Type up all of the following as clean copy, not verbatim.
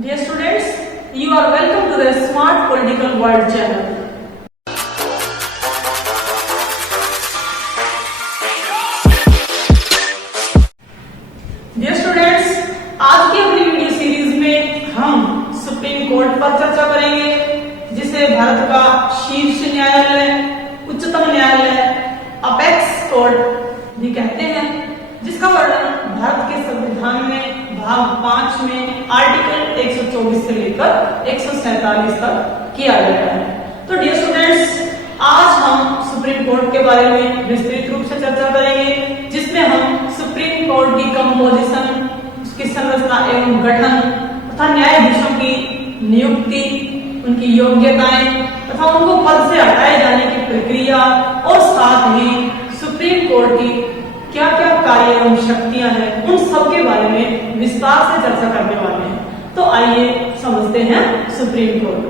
Dear students, you are welcome to the Smart Political World channel. Dear students, आज की अपनी video series में हम सुप्रीम कोर्ट पर चर्चा करेंगे, जिसे भारत का शीर्ष न्यायालय, उच्चतम न्यायालय, अपेक्स कोर्ट भी कहते हैं, जिसका वर्णन भारत के संविधान में भाग 5 में आर्टिकल 124 से लेकर 147 तक किया गया है। तो डियर स्टूडेंट्स, आज हम सुप्रीम कोर्ट के बारे में विस्तृत रूप से चर्चा करेंगे, जिसमें हम सुप्रीम कोर्ट की कंपोजिशन, उसकी संरचना एवं गठन तथा न्यायाधीशों की नियुक्ति, उनकी योग्यताएं तथा उनको पद से हटाए जाने की प्रक्रिया और साथ ही सुप्रीम कोर्ट की क्या क्या कार्य एवं शक्तियां हैं, उन सब के बारे में विस्तार से चर्चा करने वाले हैं। तो आइए समझते हैं सुप्रीम कोर्ट।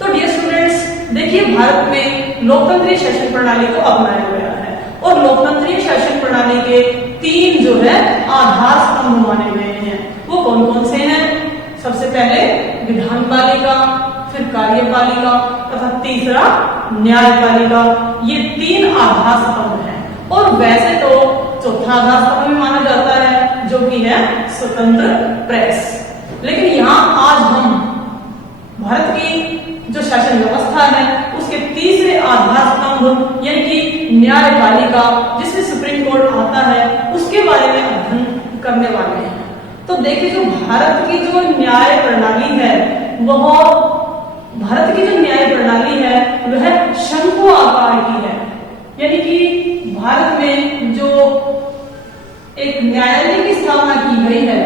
तो डियर स्टूडेंट्स, देखिए भारत में लोकतंत्रीय शासन प्रणाली को अपनाया गया है और लोकतंत्रीय शासन प्रणाली के 3 जो है आधार स्तंभ माने गए हैं। वो कौन कौन से हैं? सबसे पहले विधानपालिका, फिर कार्यपालिका तथा तीसरा न्यायपालिका। ये 3 आधार स्तंभ हैं और वैसे तो चौथा आधार स्तंभ भी माना जाता है, जो कि है स्वतंत्र प्रेस। लेकिन यहाँ आज हम भारत की जो शासन व्यवस्था है उसके तीसरे आधार स्तंभ यानी कि न्यायपालिका, जिसमें सुप्रीम कोर्ट आता है, उसके बारे में अध्ययन करने वाले हैं। तो देखिए, जो भारत की जो न्याय प्रणाली है, भारत की जो न्याय प्रणाली है वह शंकु आकार की है। यानी कि भारत में जो एक न्यायालय की स्थापना की गई है,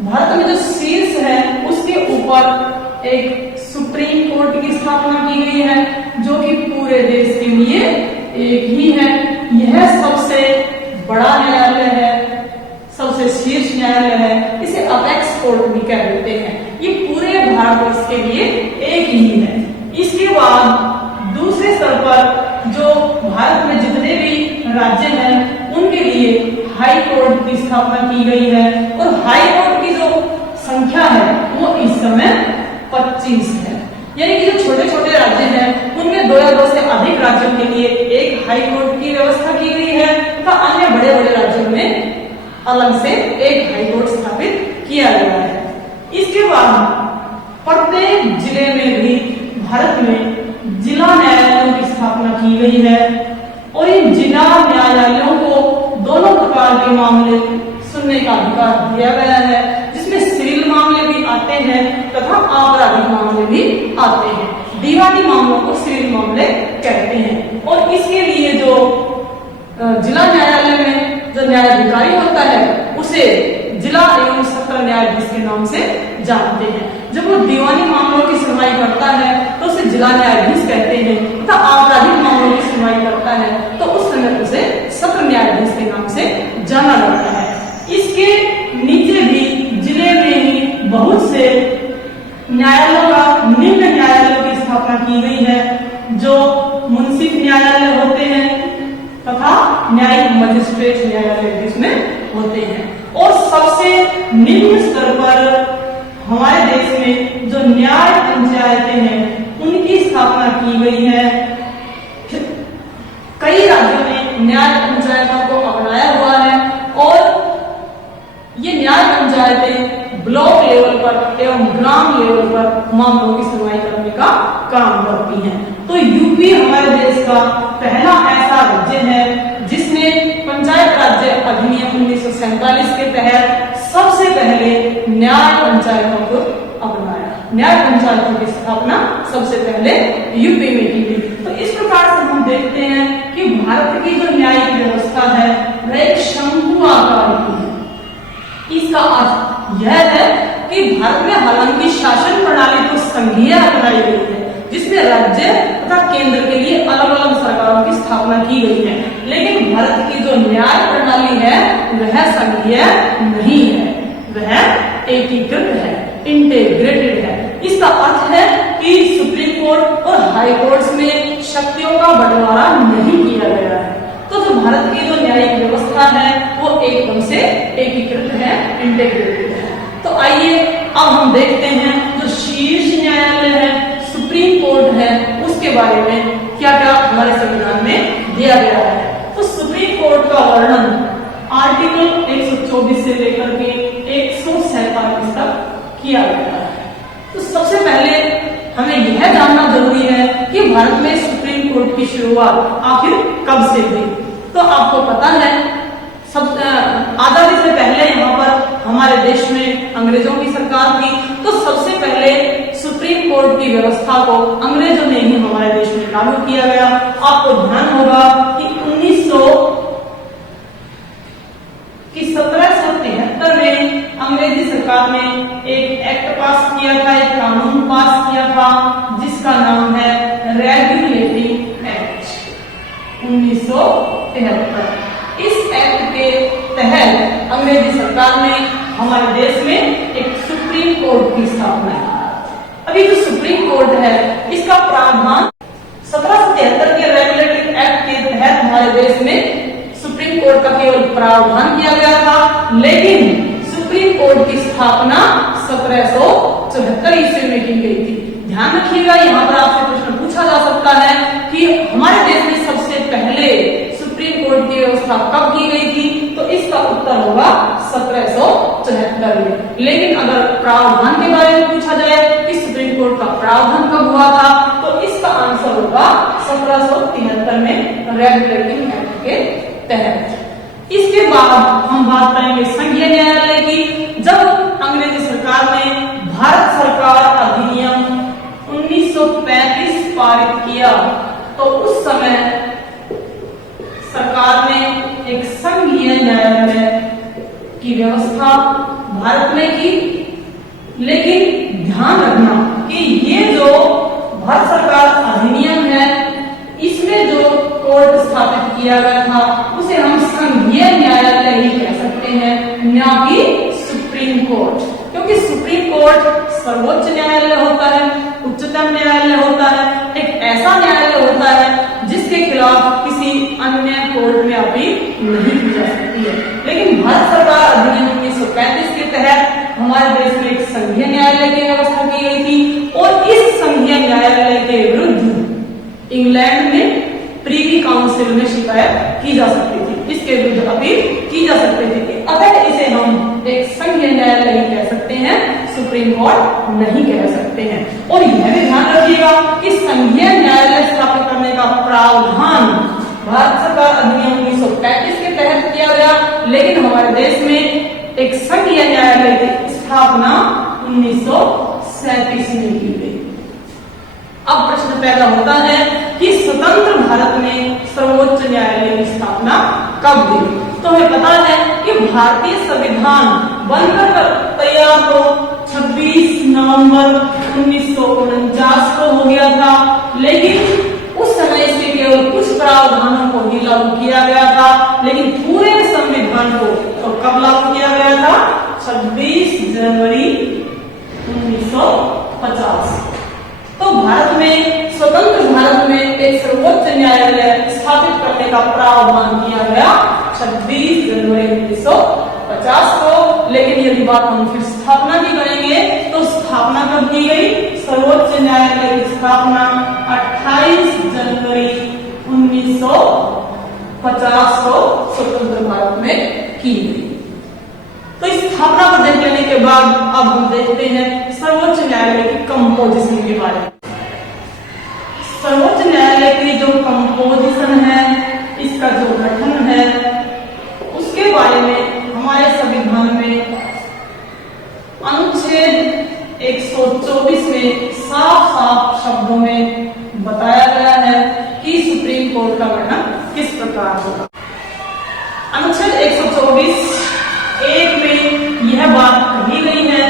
भारत में जो शीर्ष है उसके ऊपर एक सुप्रीम कोर्ट की स्थापना की गई है, जो कि पूरे देश के लिए एक ही है। यह सबसे बड़ा न्यायालय है, सबसे शीर्ष न्यायालय है, इसे अपेक्स कोर्ट भी कह देते हैं। ये पूरे भारतवर्ष के लिए एक ही है। इसके बाद दूसरे स्तर पर जो भारत में जितने भी राज्य हैं उनके लिए हाई कोर्ट की स्थापना की गई है और हाई कोर्ट की जो संख्या है वो इस समय 25 है। यानी कि जो छोटे छोटे राज्य हैं उनमें 2 या 2 से अधिक राज्यों के लिए एक हाई कोर्ट की व्यवस्था की गई है तथा अन्य बड़े बड़े राज्यों में अलग से एक हाई कोर्ट स्थापित किया गया है। इसके बाद प्रत्येक जिले में भी भारत में जिला न्यायालयों की स्थापना की गई है और इन जिला न्यायालयों को दोनों प्रकार के मामले सुनने का अधिकार दिया गया है, जिसमें सिविल मामले भी आते हैं तथा आपराधिक मामले भी आते हैं। दीवानी मामलों को सिविल मामले कहते हैं। और इसके लिए जो जिला न्यायालय में जो न्यायाधिकारी होता है उसे जिला एवं सत्र न्यायाधीश के नाम से जानते हैं। जब वो दीवानी मामलों की सुनवाई करता है तो उसे जिला न्यायाधीश कहते हैं तथा आपराधिक मामलों की सुनवाई करता है तो उस समय उसे सत्र न्यायाधीश के नाम से जाना जाता है। इसके नीचे भी जिले में ही बहुत से न्यायालयों का निम्न न्यायालयों की स्थापना की गई है, जो मुंसिफ न्यायालय होते हैं तथा न्यायिक मजिस्ट्रेट न्यायालय जिसमें होते हैं। और सबसे निम्न स्तर पर हमारे देश में जो न्याय पंचायतें हैं उनकी स्थापना की गई है। कई राज्यों ने न्याय पंचायतों को अपनाया हुआ है और ये न्याय पंचायतें ब्लॉक लेवल पर एवं ग्राम लेवल पर मामलों की सुनवाई करने का काम करती हैं। तो यूपी हमारे देश का पहला ऐसा राज्य है जिसने पंचायत राज्य अधिनियम 1947 के तहत सबसे पहले न्याय पंचायतों को अपनाया। न्याय पंचायतों की स्थापना सबसे पहले यूपी में की गई। तो इस प्रकार से हम देखते हैं कि भारत की जो न्यायिक व्यवस्था है वह एक शंकु आकार की है। इसका अर्थ यह है कि भारत में हालांकि शासन प्रणाली तो संघीय अपनाई गई है, जिसमें राज्य तथा केंद्र के लिए अलग अलग सरकारों की स्थापना की गई है, लेकिन भारत की जो न्याय प्रणाली है वह संघीय नहीं है, वह एकीकृत है, इंटीग्रेटेड है। इसका अर्थ है कि सुप्रीम कोर्ट और हाई कोर्ट्स में शक्तियों का बंटवारा नहीं किया गया है। तो जो भारत की जो न्यायिक व्यवस्था है वो एकदम से एकीकृत है, इंटीग्रेटेड है। तो आइए अब हम देखते हैं किया गया है। तो सबसे पहले हमें यह जानना जरूरी है कि भारत में सुप्रीम कोर्ट की शुरुआत आखिर कब से हुई। तो आपको पता है सब आजादी से पहले यहाँ पर हमारे देश में अंग्रेजों की सरकार थी। तो सबसे पहले सुप्रीम कोर्ट की व्यवस्था को अंग्रेजों ने ही हमारे देश में लागू किया गया। आपको ध्यान होगा कि 1773 में अंग्रेजी सरकार ने एक एक्ट पास किया था, एक कानून पास किया था जिसका नाम है रेगुलेटिंग एक्ट 1973। इस एक्ट के तहत अंग्रेजी सरकार ने हमारे देश में एक सुप्रीम कोर्ट की स्थापना की। अभी जो सुप्रीम कोर्ट है इसका प्रावधान 1773 के रेगुलेटिंग एक्ट के तहत हमारे देश में सुप्रीम कोर्ट का केवल प्रावधान किया गया था, लेकिन सुप्रीम कोर्ट की स्थापना 1774 ईस्वी में की गई थी। ध्यान रखिएगा, यहाँ पर आपसे प्रश्न पूछा जा सकता है कि हमारे देश में सबसे पहले सुप्रीम कोर्ट की व्यवस्था कब की गई थी, तो इसका उत्तर होगा 1774 में। लेकिन अगर प्रावधान के बारे में पूछा जाए कि सुप्रीम कोर्ट का प्रावधान कब हुआ था, तो इसका आंसर होगा 1773 में रेगुलेटिंग एक्ट के तहत। इसके बाद हम बात करेंगे संघीय न्यायालय की। जब अंग्रेजी सरकार ने भारत सरकार अधिनियम 1935 पारित किया, तो उस समय सरकार ने एक संघीय न्यायालय की व्यवस्था भारत में की। लेकिन ध्यान रखना कि ये जो भारत सरकार अधिनियम है, इसमें जो कोर्ट स्थापित किया गया था उसे हम संघीय न्यायालय ही कह सकते हैं, न कि सुप्रीम कोर्ट। क्योंकि सुप्रीम कोर्ट सर्वोच्च न्यायालय होता है, उच्चतम न्यायालय होता है, एक ऐसा न्यायालय होता है जिसके खिलाफ किसी अन्य कोर्ट में अपील नहीं की जा सकती है। लेकिन भारत सरकार अधिनियम 1935 के तहत हमारे देश में एक संघीय न्यायालय की व्यवस्था की गई थी और इस संघीय न्यायालय के विरुद्ध इंग्लैंड में प्रीवी काउंसिल में शिकायत की जा सकती थी, इसके विरुद्ध अपील की जा सकती थी। अतः इसे हम एक संघीय न्यायालय ही कह सकते हैं, सुप्रीम कोर्ट नहीं कह सकते हैं। और यह भी ध्यान रखिएगा कि संघीय न्यायालय स्थापित करने का प्रावधान भारत सरकार अधिनियम 1935 के तहत किया गया, लेकिन हमारे देश में एक संघीय न्यायालय की स्थापना 1937 में की गई। अब प्रश्न पैदा होता है कि स्वतंत्र भारत में सर्वोच्च न्यायालय की स्थापना कब हुई। तो हमें पता है कि भारतीय संविधान बनकर तैयार तो 26 नवंबर 1949 को हो गया था, लेकिन उस समय इसके केवल कुछ प्रावधानों को ही लागू किया गया था। लेकिन पूरे संविधान को तो कब लागू किया गया था? 26 जनवरी 1950। तो भारत में, स्वतंत्र भारत में एक सर्वोच्च न्यायालय स्थापित करने का प्रावधान किया गया 26 जनवरी 1950 को। लेकिन यदि बात हम फिर स्थापना की करेंगे तो स्थापना कब की गई? सर्वोच्च न्यायालय की स्थापना 28 जनवरी 1950 को स्वतंत्र भारत में की गई। तो इस स्थापना को देख लेने के बाद अब हम देखते हैं सर्वोच्च न्यायालय की कंपोजिशन के बारे में। सर्वोच्च न्यायालय की जो कंपोजिशन है, इसका जो गठन है, उसके बारे में हमारे संविधान में अनुच्छेद 124 में साफ साफ शब्दों में बताया गया है कि सुप्रीम कोर्ट का गठन किस प्रकार होगा। अनुच्छेद 124 एक में यह बात कही गई है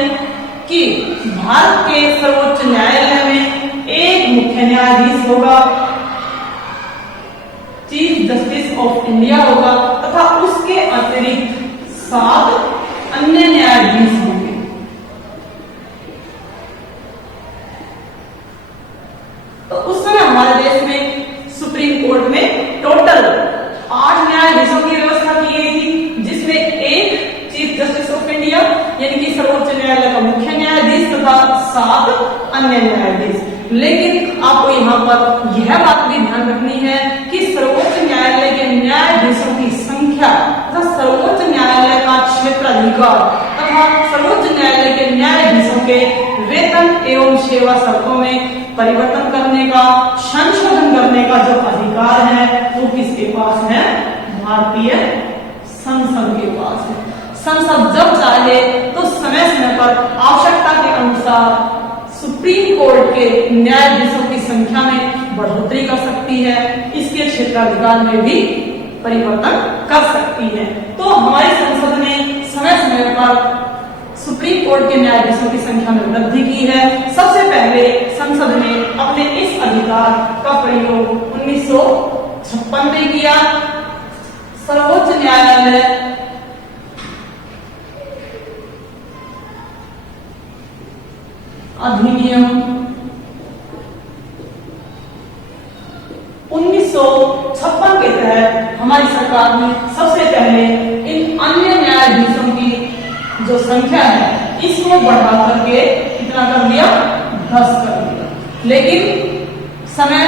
कि भारत के सर्वोच्च न्यायालय में एक मुख्य न्यायाधीश होगा, चीफ जस्टिस ऑफ इंडिया होगा, तथा उसके अतिरिक्त 7 अन्य न्यायाधीश होंगे। तो उस समय हमारे देश में सुप्रीम कोर्ट में टोटल 8 न्यायाधीशों की व्यवस्था की गई थी, जिसमें एक चीफ जस्टिस ऑफ इंडिया यानी कि सर्वोच्च न्यायालय का मुख्य न्यायाधीश तथा 7 अन्य न्यायाधीश। लेकिन आपको यहाँ पर यह बात भी ध्यान रखनी है कि सर्वोच्च न्यायालय के न्यायाधीशों की संख्या तथा सर्वोच्च न्यायालय का क्षेत्राधिकार तथा सर्वोच्च न्यायालय के न्यायाधीशों के वेतन एवं सेवा शर्तों में परिवर्तन करने का, संशोधन करने का जो अधिकार है वो किसके पास है? भारतीय संसद के पास है। संसद जब चाहे तो समय समय पर आवश्यकता के अनुसार सुप्रीम कोर्ट के न्यायाधीशों की संख्या में बढ़ोतरी कर सकती है, इसके क्षेत्राधिकार में भी परिवर्तन कर सकती है। तो हमारी संसद ने समय समय पर सुप्रीम कोर्ट के न्यायाधीशों की संख्या में वृद्धि की है। सबसे पहले संसद ने अपने इस अधिकार का प्रयोग 1956 में किया। सर्वोच्च न्यायालय अधिनियम 1956 के तहत हमारी सरकार ने सबसे पहले इन अन्य न्यायाधीशों की जो संख्या है इसको बढ़ा करके कितना कर दिया? 10 कर दिया। लेकिन समय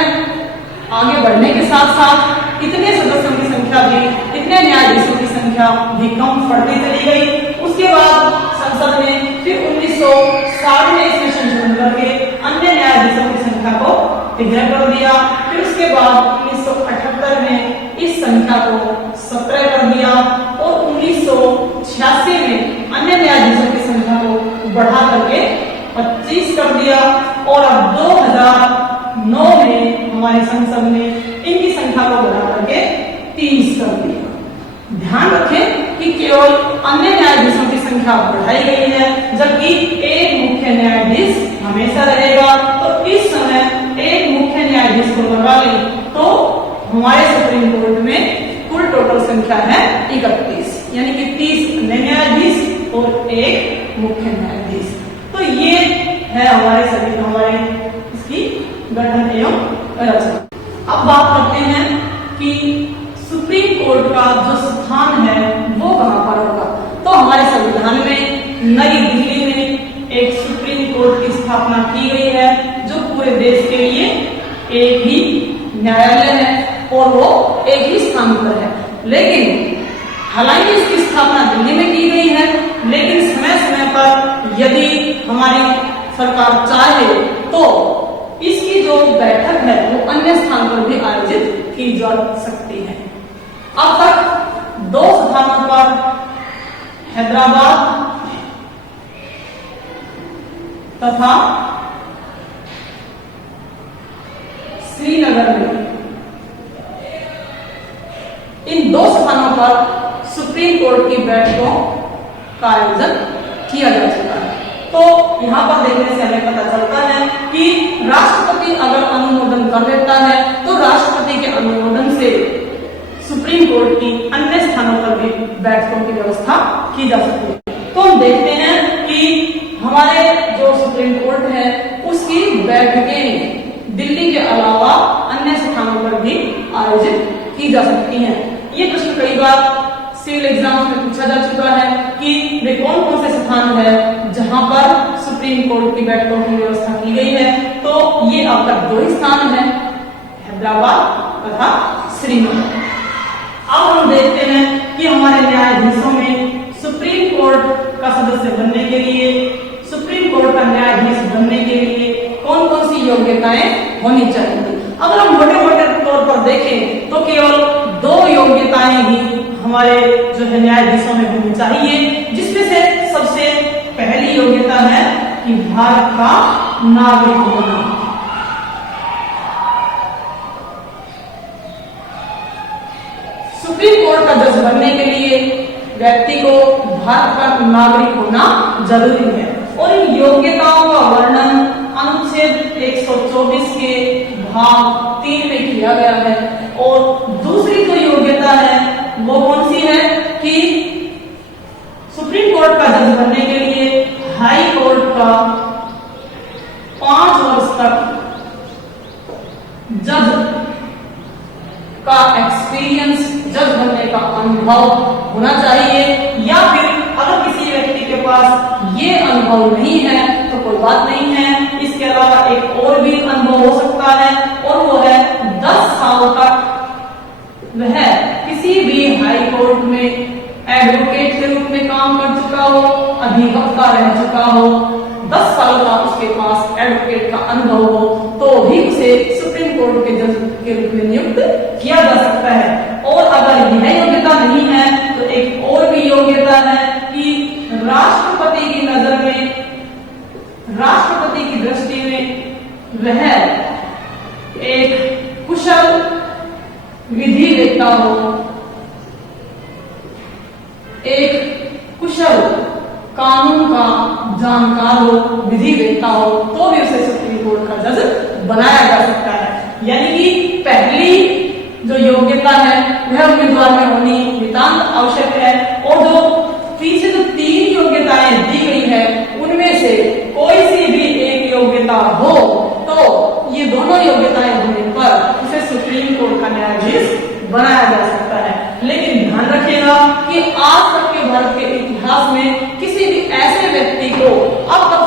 आगे बढ़ने के साथ साथ इतने सदस्यों की संख्या भी, इतने न्यायाधीशों की संख्या भी कम पड़ती चली गई। उसके बाद संसद ने फिर 1960 में इसमें संशोधन करके अन्य न्यायाधीशों की संख्या को 13 कर दिया। फिर उसके बाद 1978 में इस संख्या को 17 कर दिया और 1986 में अन्य न्यायाधीशों की संख्या को बढ़ा करके 25 कर दिया और अब 2009 में हमारी संसद ने इनकी संख्या को बढ़ा करके 30 कर दिया। ध्यान रखें कि केवल अन्य न्यायाधीशों की संख्या बढ़ाई गई है, जबकि एक मुख्य न्यायाधीश हमेशा रहेगा। तो इस समय एक मुख्य न्यायाधीश को लगा लें तो हमारे सुप्रीम कोर्ट में कुल टोटल संख्या है 31, यानी कि 30 अन्य न्यायाधीश और एक मुख्य न्यायाधीश। तो ये है हमारे इसकी गठन एवं रचना। अब बात करते हैं कि सुप्रीम कोर्ट का जो स्थान है वो कहां पर होगा। तो हमारे संविधान में नई दिल्ली में एक सुप्रीम कोर्ट की स्थापना की गई है, जो पूरे देश के लिए एक ही न्यायालय है और वो एक ही स्थान पर है। लेकिन हालांकि इसकी स्थापना दिल्ली में की गई है, लेकिन समय समय पर यदि हमारी सरकार चाहे तो इसकी जो बैठक है वो अन्य स्थान पर भी आयोजित की जा सकती है। अब तक 2 स्थानों पर हैदराबाद तथा श्रीनगर में, इन 2 स्थानों पर सुप्रीम कोर्ट की बैठकों का आयोजन किया जा चुका है। तो यहाँ पर देखने से हमें पता चलता है कि राष्ट्रपति अगर अनुमोदन कर देता है तो राष्ट्रपति के अनुमोदन से सुप्रीम कोर्ट की अन्य स्थानों पर भी बैठकों की व्यवस्था की जा सकती है। तो हम देखते हैं कि हमारे जो सुप्रीम कोर्ट है उसकी बैठकें दिल्ली के अलावा अन्य स्थानों पर भी आयोजित की जा सकती हैं। ये प्रश्न कई बार सिविल एग्जाम में पूछा जा चुका है कि वे कौन कौन से स्थान है जहां पर सुप्रीम कोर्ट की बैठकों की व्यवस्था की गई है। तो ये अब तक 2 ही स्थान है, हैदराबाद तथा श्रीनगर। अब हम देखते हैं कि हमारे न्यायाधीशों में सुप्रीम कोर्ट का सदस्य बनने के लिए, सुप्रीम कोर्ट का न्यायाधीश बनने के लिए कौन कौन सी योग्यताएं होनी चाहिए। अगर हम मोटे मोटे तौर पर देखें तो केवल 2 योग्यताएं ही हमारे जो है न्यायाधीशों में होनी चाहिए, जिसमें से सबसे पहली योग्यता है कि भारत का नागरिक होना। सुप्रीम कोर्ट का जज बनने के लिए व्यक्ति को भारत का नागरिक होना जरूरी है और इन योग्यताओं का वर्णन अनुच्छेद 124 के भाग 3 में किया गया है। और दूसरी जो योग्यता है वो कौन सी है कि सुप्रीम कोर्ट का जज बनने के लिए हाई कोर्ट का 5 वर्ष तक जज का एक्सपीरियंस, जज बनने का अनुभव होना चाहिए। या फिर अगर किसी व्यक्ति के पास ये अनुभव नहीं है तो कोई बात नहीं है, इसके अलावा एक और भी अनुभव हो सकता है और वो है 10 साल तक वह किसी भी हाई कोर्ट में एडवोकेट के रूप में काम कर चुका हो, अधिवक्ता रह चुका हो। 10 कोर्ट के जज के रूप में नियुक्त किया जा सकता है। और अगर यह योग्यता नहीं है तो एक और भी योग्यता है कि राष्ट्रपति की नजर में, राष्ट्रपति की दृष्टि में वह एक कुशल विधिवेत्ता हो, एक कुशल कानून का जानकार हो, विधिवेत्ता हो, तो भी उसे सुप्रीम कोर्ट का जज बनाया जा सकता है। यानी कि पहली जो योग्यता है वह उम्मीदवार में होनी नितांत आवश्यक है, और जो पीछे जो 3 योग्यताएं दी गई है उनमें से कोई सी भी एक योग्यता हो तो ये दोनों योग्यताएं होने पर उसे सुप्रीम कोर्ट का न्यायाधीश बनाया जा सकता है। लेकिन ध्यान रखिएगा कि आज तक के भारत के इतिहास में किसी भी ऐसे व्यक्ति को अब तक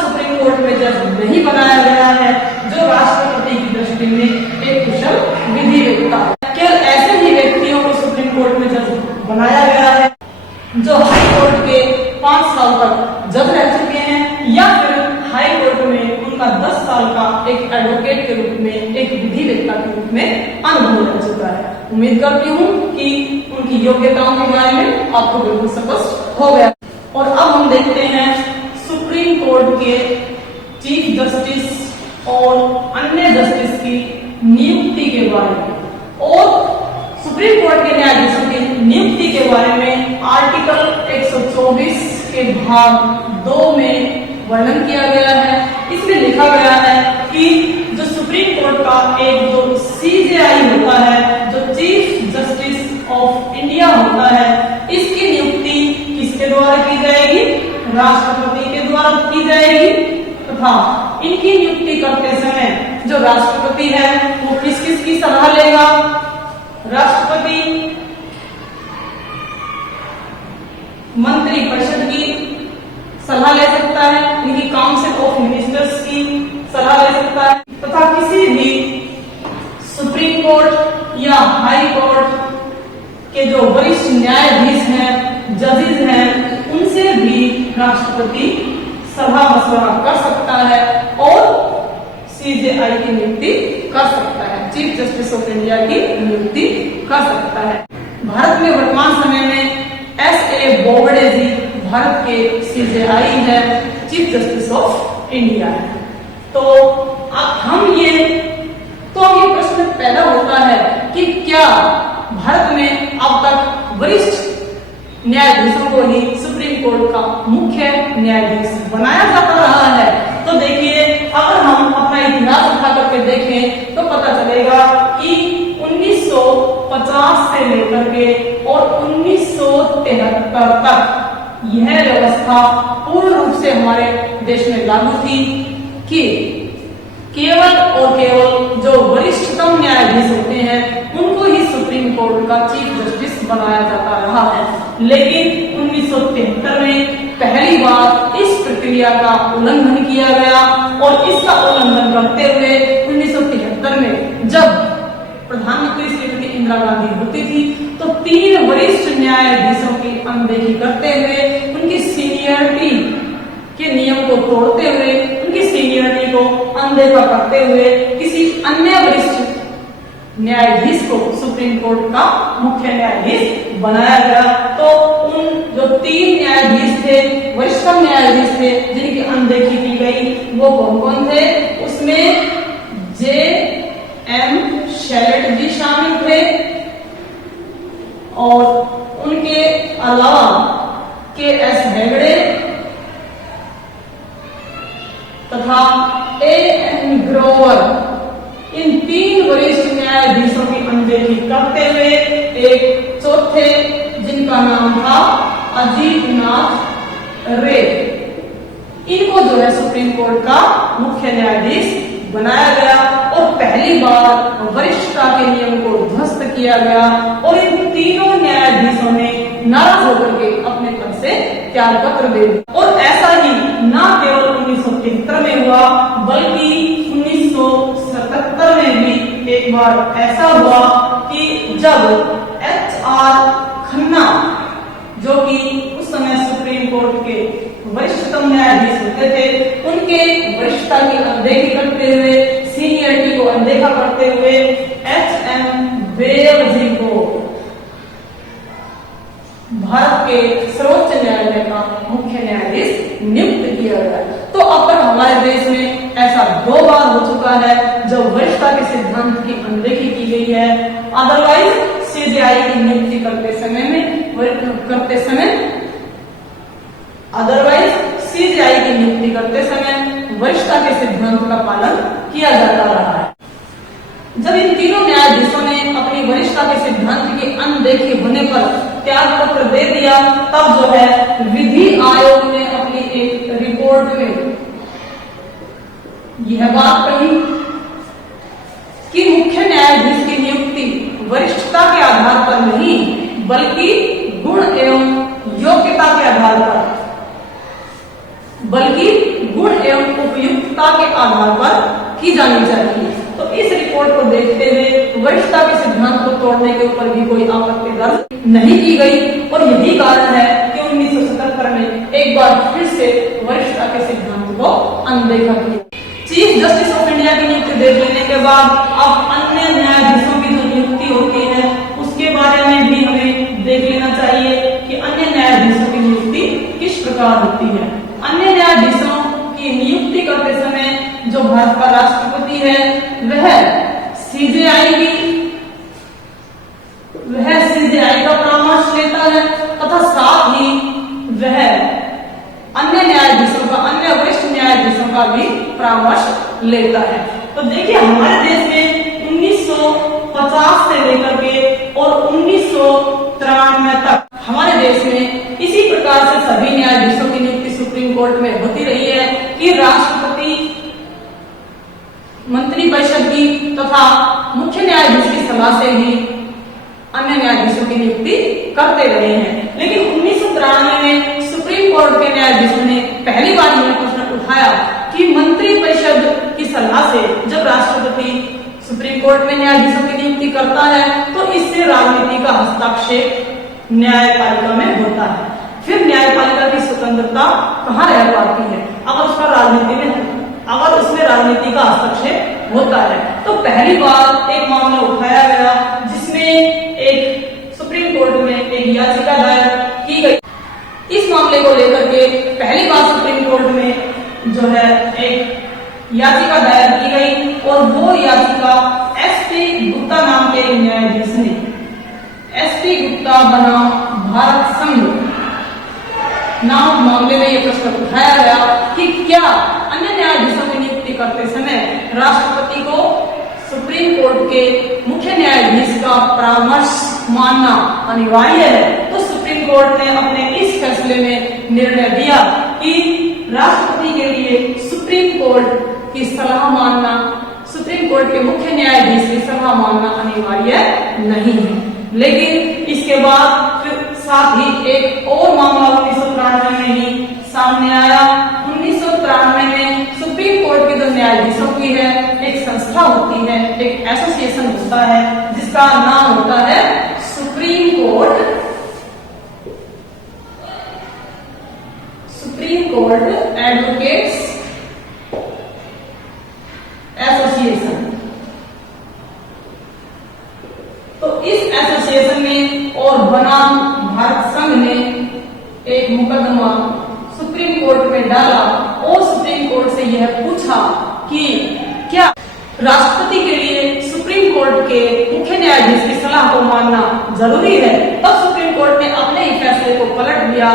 सुप्रीम कोर्ट में जज नहीं बनाया गया है जो राष्ट्रपति की दृष्टि में एक कुशल विधिवेत्ता है। केवल ऐसे ही व्यक्तियों को सुप्रीम कोर्ट में जज बनाया गया है जो हाई कोर्ट के 5 साल तक जज रह चुके हैं, या फिर हाई कोर्ट में उनका 10 साल का एक एडवोकेट के रूप में, एक विधिवेत्ता के रूप में अनुभव रह चुका है। उम्मीद करती हूँ कि उनकी योग्यताओं के बारे में आपको बिल्कुल स्पष्ट हो गया। और अब हम देखते हैं सुप्रीम कोर्ट के चीफ जस्टिस और अन्य जस्टिस की नियुक्ति के बारे में। और सुप्रीम कोर्ट के न्यायाधीशों की नियुक्ति के बारे में आर्टिकल 124 के भाग 2 में वर्णन किया गया है। इसमें लिखा गया है कि जो सुप्रीम कोर्ट का एक जो CJI होता है, जो चीफ जस्टिस ऑफ इंडिया होता है, इसकी नियुक्ति किसके द्वारा की जाएगी? राष्ट्रपति के द्वारा की जाएगी। तथा इनकी नियुक्ति करते समय जो राष्ट्रपति है वो किस किस की सलाह लेगा? राष्ट्रपति मंत्रिपरिषद की सलाह ले सकता है, इनकी काउंसिल ऑफ मिनिस्टर्स की सलाह ले सकता है, तथा किसी भी सुप्रीम कोर्ट या हाई कोर्ट के जो वरिष्ठ न्यायाधीश हैं, जजेस हैं, उनसे भी राष्ट्रपति सलाह मशवरा कर सकता है और CJI की नियुक्ति कर सकता है, चीफ जस्टिस ऑफ इंडिया की नियुक्ति कर सकता है। भारत में वर्तमान समय में S.A. बोबडे जी भारत के CJI है, चीफ जस्टिस ऑफ इंडिया है। तो अब हम ये प्रश्न पैदा होता है कि क्या भारत में अब तक वरिष्ठ न्यायाधीशों को ही सुप्रीम कोर्ट का मुख्य न्यायाधीश बनाया जाता रहा है? तो देखिए, अगर हम अपना इतिहास उठा करके देखें तो पता चलेगा कि 1950 से लेकर के और 1973 तक यह व्यवस्था पूर्ण रूप से हमारे देश में लागू थी कि केवल और केवल जो वरिष्ठतम न्यायाधीश होते हैं उनको ही सुप्रीम कोर्ट का चीफ जस्टिस बनाया जाता रहा है। लेकिन 1973 में पहली बार इस प्रक्रिया का उल्लंघन किया गया और इसका उल्लंघन करते हुए 1973 में जब प्रधानमंत्री श्रीमती इंदिरा गांधी होती थी तो 3 वरिष्ठ न्यायाधीशों की अनदेखी करते हुए, उनकी सीनियरिटी के नियम को तोड़ते हुए, उनकी सीनियरिटी को अनदेखा करते हुए किसी अन्य वरिष्ठ न्यायाधीश को सुप्रीम कोर्ट का मुख्य न्यायाधीश बनाया गया। तो उन जो 3 न्यायाधीश थे, वरिष्ठतम न्यायाधीश थे, जिनकी अनदेखी की गई, वो कौन कौन थे? उसमें J.M. शैलेट जी शामिल थे और उनके अलावा K.S. हेगड़े तथा A.N. ग्रोवर, इन 3 वरिष्ठ न्यायाधीशों की अनदेखी करते हुए एक चौथे जिनका नाम था अजीत नाथ रे, इनको जो है सुप्रीम कोर्ट का मुख्य न्यायाधीश बनाया गया और पहली बार वरिष्ठता के नियम को ध्वस्त किया गया और इन तीनों न्यायाधीशों ने नाराज होकर के अपने पद से त्याग पत्र दे दिया। और ऐसा ही न केवल 1973 में हुआ बल्कि 1977 में भी एक बार ऐसा हुआ कि जब HR खन्ना, जो कि उस समय सुप्रीम कोर्ट के वरिष्ठतम न्यायाधीश होते थे, उनके वरिष्ठता की अनदेखी करते हुए, सीनियरिटी को अनदेखा करते हुए एच.एम. बैनर्जी को भारत के सर्वोच्च न्यायालय का मुख्य न्यायाधीश नियुक्त किया गया। तो अब तक हमारे देश में ऐसा 2 बार हो चुका है जब वरिष्ठता के सिद्धांत की अनदेखी की गई है। अदरवाइज सीजेआई की नियुक्ति करते समय वरिष्ठता के सिद्धांत का पालन किया जाता रहा है। जब इन तीनों न्यायाधीशों ने अपनी वरिष्ठता के सिद्धांत की अनदेखी होने पर त्याग पत्र दे दिया, तब जो है विधि आयोग ने अपनी एक रिपोर्ट में यह बात कही कि मुख्य न्यायाधीश की नियुक्ति वरिष्ठता के आधार पर नहीं बल्कि गुण एवं योग्यता के आधार पर उपयुक्तता के आधार पर की जानी चाहिए। तो इस रिपोर्ट को देखते हुए वरिष्ठता के सिद्धांत को तोड़ने के ऊपर भी कोई आपत्ति दर्ज नहीं की गई और यही कारण है कि 1977 में एक बार फिर से वरिष्ठता के सिद्धांत को अनदेखा किया। चीफ जस्टिस ऑफ इंडिया की नियुक्ति देख लेने के बाद अब अन्य न्यायाधीशों की जो नियुक्ति होती है उसके बारे में भी हमें देख लेना चाहिए कि अन्य न्यायाधीशों की नियुक्ति किस प्रकार होती है। अन्य न्यायाधीशों की नियुक्ति करते समय जो भारत का राष्ट्रपति है वह सीजेआई का परामर्श लेता है तथा साथ ही वह अन्य वरिष्ठ न्यायाधीशों का भी परामर्श लेता है। तो देखिए हमारे देश में 1950 से लेकर के और 1993 तक हमारे देश में इसी प्रकार से सभी न्यायाधीशों की नियुक्ति सुप्रीम कोर्ट में होती रही है कि राष्ट्रपति मंत्रिपरिषद की तथा मुख्य न्यायाधीश की सलाह से ही अन्य न्यायाधीशों की नियुक्ति करते रहे हैं। लेकिन 1993 में सुप्रीम कोर्ट के न्यायाधीशों ने पहली बार यह प्रश्न उठाया कि मंत्रिपरिषद की सलाह से जब राष्ट्रपति सुप्रीम कोर्ट में न्यायाधीशों की नियुक्ति करता है तो इससे राजनीति का हस्तक्षेप न्यायपालिका में होता है। फिर न्यायपालिका की स्वतंत्रता कहाँ रह पाती है अगर उसमें राजनीति का हस्तक्षेप होता है। तो पहली बार एक मामला उठाया गया जिसमें एक सुप्रीम कोर्ट में एक याचिका दायर की गई। इस मामले को लेकर के पहली बार सुप्रीम कोर्ट में जो है एक याचिका दायर की गई और वो याचिका एस.पी. गुप्ता नाम के न्यायाधीश ने एस.पी. गुप्ता बनाम भारत संघ नाम मामले में यह प्रश्न उठाया गया कि क्या अन्य न्यायाधीशों की नियुक्ति करते समय राष्ट्रपति को सुप्रीम कोर्ट के मुख्य न्यायाधीश का परामर्श मानना अनिवार्य है। तो सुप्रीम कोर्ट ने अपने इस फैसले में निर्णय दिया कि राष्ट्रपति के लिए सुप्रीम कोर्ट की सलाह मानना, सुप्रीम कोर्ट के मुख्य न्यायाधीश की सलाह मानना अनिवार्य नहीं है। लेकिन इसके बाद फिर साथ ही एक और मामला 1993 में ही सामने आया। 1993 में सुप्रीम कोर्ट के जो न्यायाधीशों की है एक संस्था होती है, एक एसोसिएशन होता है जिसका नाम होता है सुप्रीम कोर्ट एडवोकेट्स एसोसिएशन। तो इस एसोसिएशन में और बनाम भारत संघ ने एक मुकदमा सुप्रीम कोर्ट में डाला और सुप्रीम कोर्ट से यह पूछा कि क्या राष्ट्रपति के लिए सुप्रीम कोर्ट के मुख्य न्यायाधीश की सलाह को मानना जरूरी है। तब सुप्रीम कोर्ट ने अपने ही फैसले को पलट दिया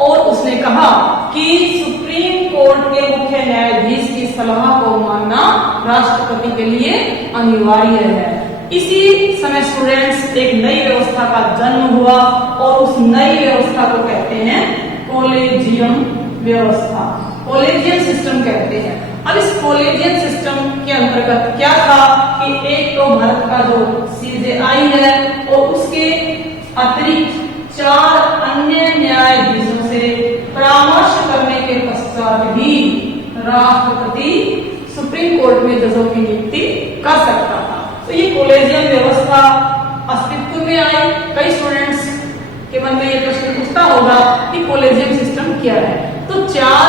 और उसने कहा कि सुप्रीम कोर्ट के मुख्य न्यायाधीश की सलाह को मानना राष्ट्रपति के लिए अनिवार्य है। इसी समय स्टूडेंट्स एक नई व्यवस्था का जन्म हुआ और उस नई व्यवस्था को कहते हैं कॉलेजियम व्यवस्था, कॉलेजियम सिस्टम कहते हैं। अब इस कॉलेजियम सिस्टम के अंतर्गत क्या था कि एक तो भारत का जो सीजेआई है और उसके अतिरिक्त 4 अन्य न्यायाधीशों से परामर्श करने के पश्चात ही राष्ट्रपति सुप्रीम कोर्ट में जजों की नियुक्ति कर सकता था। तो ये कॉलेजियम व्यवस्था अस्तित्व में आई। कई स्टूडेंट्स के मन में ये प्रश्न उठता होगा कि कॉलेजियम सिस्टम क्या है। तो 4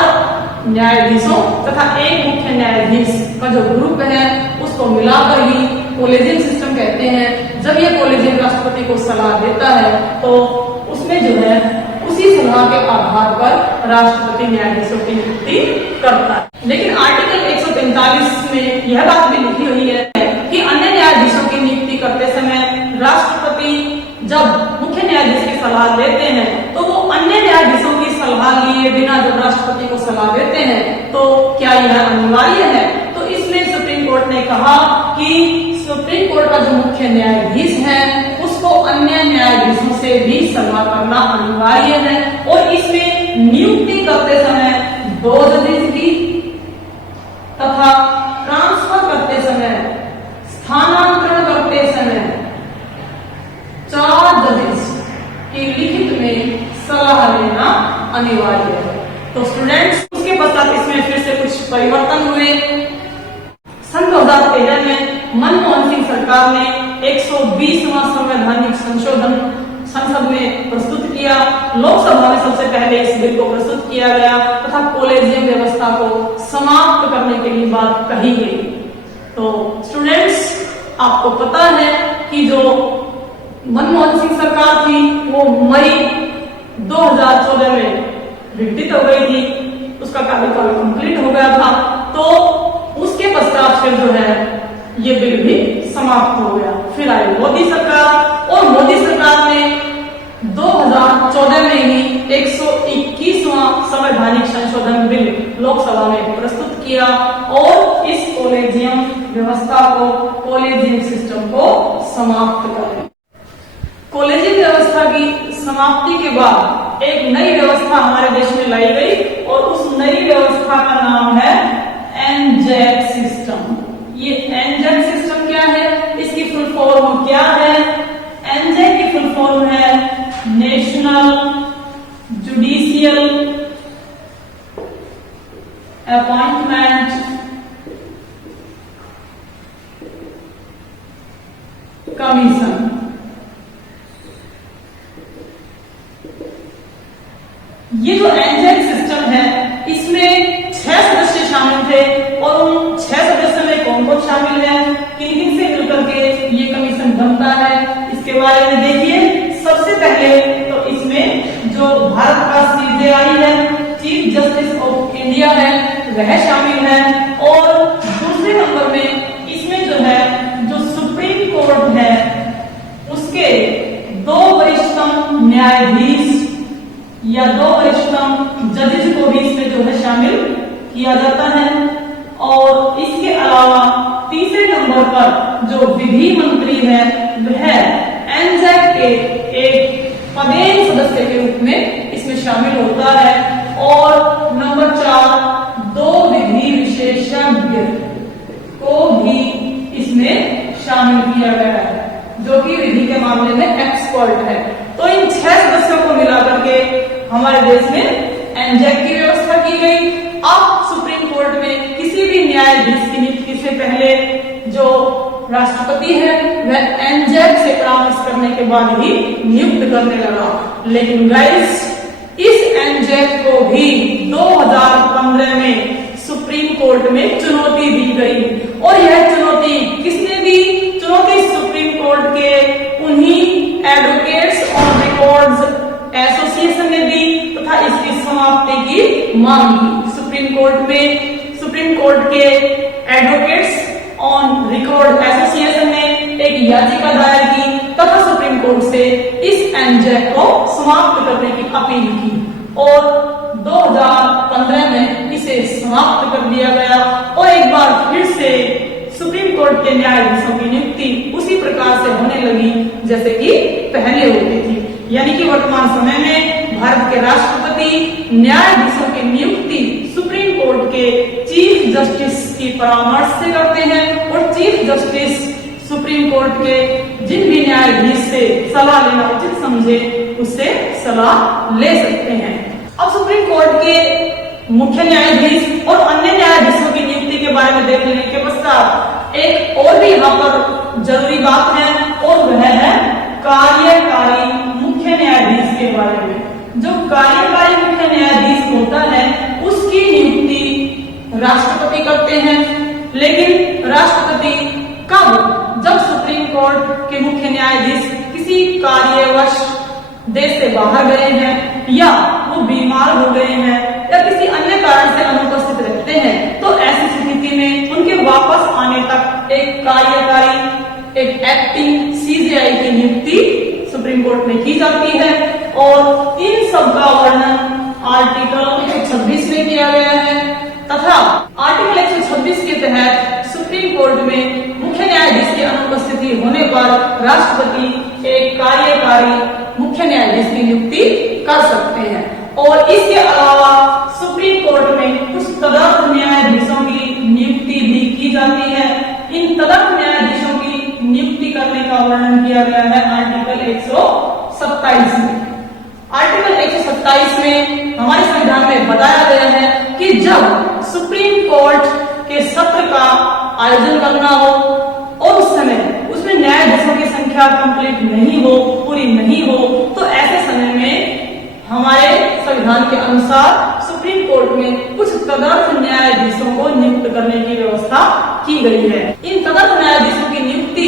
न्यायाधीशों तथा एक मुख्य न्यायाधीश का जो ग्रुप है उसको मिलाकर ही कॉलेजियम सिस्टम कहते हैं। जब ये कॉलेजियम राष्ट्रपति को सलाह देता है तो उसमें जो है उसी सलाह के आधार पर राष्ट्रपति न्यायाधीशों की नियुक्ति करता है। लेकिन आर्टिकल 143 में यह बात भी लिखी हुई है कि अन्य न्यायाधीशों की नियुक्ति करते समय राष्ट्रपति जब मुख्य न्यायाधीश की सलाह लेते हैं तो वो अन्य न्यायाधीशों की सलाह लिए बिना जब राष्ट्रपति को सलाह देते हैं तो क्या यह अनिवार्य है? तो इसमें सुप्रीम कोर्ट ने कहा कि सुप्रीम कोर्ट का जो मुख्य न्यायाधीश है उसको अन्य न्यायाधीशों से भी सलाह करना अनिवार्य है और इसमें नियुक्ति करते समय 2 जजेस की तथा ट्रांसफर करते समय, स्थानांतरण करते समय 4 जजेस की लिखित में सलाह लेना अनिवार्य है। तो स्टूडेंट्स उसके पश्चात इसमें फिर से कुछ परिवर्तन हुए। सन 2013 में मनमोहन सिंह सरकार ने 120वां संवैधानिक संशोधन संसद में प्रस्तुत किया। लोकसभा में सबसे पहले इस बिल को प्रस्तुत किया गया तथा कॉलेजियम व्यवस्था को समाप्त करने के लिए बात कही गई। तो स्टूडेंट्स आपको पता है कि जो मनमोहन सिंह सरकार थी वो मई 2014 में विघटित हो गई थी, उसका कार्यकाल कंप्लीट हो गया था। तो उसके पश्चात फिर जो है ये बिल भी समाप्त हो गया। फिर आई मोदी सरकार और मोदी सरकार ने 2014 में ही 121वां संवैधानिक संशोधन बिल लोकसभा में प्रस्तुत किया और इस कॉलेजियम व्यवस्था को, कॉलेजियम सिस्टम को समाप्त कर दिया। कॉलेजियम व्यवस्था की समाप्ति के बाद एक नई व्यवस्था हमारे देश में लाई गई और उस नई व्यवस्था का नाम है एनजैक सिस्टम। ये एनजैक सिस्टम क्या है, इसकी फुल फॉर्म क्या है? एनजैक की फुल फॉर्म है नेशनल जुडिशियल अपॉइंटमेंट कमीशन। ये जो एनजैक सिस्टम है इसमें 6 सदस्य शामिल थे और उन 6 सदस्यों में कौन कौन शामिल है, किन किन से मिलकर के ये कमीशन बनता है, इसके बारे में देखिए। सबसे पहले तो इसमें जो भारत का सीजेआई है, चीफ जस्टिस ऑफ इंडिया है, वह शामिल है और दूसरे नंबर में इसमें जो है जो सुप्रीम कोर्ट है उसके 2 वरिष्ठतम न्यायाधीश या 2 वरिष्ठतम जजेस को भी इसमें जो है शामिल किया जाता है। और इसके अलावा तीसरे नंबर पर जो विधि मंत्री है वह एनजैक के एक पदेन सदस्य के रूप में इसमें शामिल होता है। और नंबर 4 2 विधि विशेषज्ञ को भी इसमें शामिल किया गया है जो कि विधि के मामले में एक्सपर्ट है। तो इन 6 सदस्यों को मिलाकर के हमारे देश में एनजैक की व्यवस्था की गई। अब सुप्रीम कोर्ट में किसी भी न्यायाधीश की नियुक्ति से पहले जो राष्ट्रपति है वह एनजैक से परामर्श करने के बाद ही नियुक्त करने लगा। लेकिन गाइस इस एनजैक को भी 2015 में सुप्रीम कोर्ट में चुनौती दी गई और यह चुनौती किसने दी? चुनौती सुप्रीम कोर्ट के उन्हीं एडवोकेट्स ऑन रिकॉर्ड्स एसोसिएशन ने दी तथा इसकी समाप्ति की मांग की। सुप्रीम कोर्ट के एडवोकेट्स ऑन रिकॉर्ड एसोसिएशन ने एक याचिका दायर की तथा सुप्रीम कोर्ट से इस एनजैक को समाप्त करने की अपील की और 2015 में इसे समाप्त कर दिया गया और एक बार फिर से सुप्रीम कोर्ट के न्यायाधीशों की नियुक्ति उसी प्रकार से होने लगी जैसे कि पहले होती थी। यानी कि वर्तमान समय में भारत के राष्ट्रपति न्यायाधीशों की नियुक्ति सुप्रीम कोर्ट के चीफ जस्टिस की परामर्श से करते हैं और चीफ जस्टिस सुप्रीम कोर्ट के जिन भी न्यायाधीश से सलाह लेना उचित समझे उससे सलाह ले सकते हैं। अब सुप्रीम कोर्ट के मुख्य न्यायाधीश और अन्य न्यायाधीशों की नियुक्ति के बारे में देख लेने के पश्चात एक और भी यहाँ पर जरूरी बात है और वह है कार्यकारी मुख्य न्यायाधीश के बारे में। जो कार्यकारी मुख्य न्यायाधीश होता है उसकी नियुक्ति राष्ट्रपति करते हैं। लेकिन राष्ट्रपति कब, जब सुप्रीम कोर्ट के मुख्य न्यायाधीश किसी कार्यवश देश से बाहर गए हैं या वो बीमार हो गए हैं या किसी अन्य कारण से अनुपस्थित रहते हैं, तो ऐसी स्थिति में उनके वापस आने तक एक कार्यकारी, एक एक्टिंग सीजेआई की नियुक्ति सुप्रीम कोर्ट में की जाती है। और इन सब का वर्णन आर्टिकल 126 में किया गया है तथा आर्टिकल 126 के तहत सुप्रीम कोर्ट में मुख्य न्यायाधीश की अनुपस्थिति होने पर राष्ट्रपति एक कार्यकारी मुख्य न्यायाधीश की नियुक्ति कर सकते हैं। और इसके अलावा सुप्रीम कोर्ट में कुछ तदर्थ न्यायाधीशों की नियुक्ति भी की जाती है। इन तदर्थ न्यायाधीशों की नियुक्ति करने का वर्णन किया गया है आर्टिकल 127 में। आर्टिकल 127 में हमारे संविधान में बताया गया है कि जब सुप्रीम कोर्ट के सत्र का आयोजन करना हो और उस समय उसमें न्यायाधीशों की संख्या कंप्लीट नहीं हो, पूरी नहीं हो, तो ऐसे समय में हमारे संविधान के अनुसार सुप्रीम कोर्ट में कुछ तदर्थ न्यायाधीशों को नियुक्त करने की व्यवस्था की गई है। इन तदर्थ न्यायाधीशों की नियुक्ति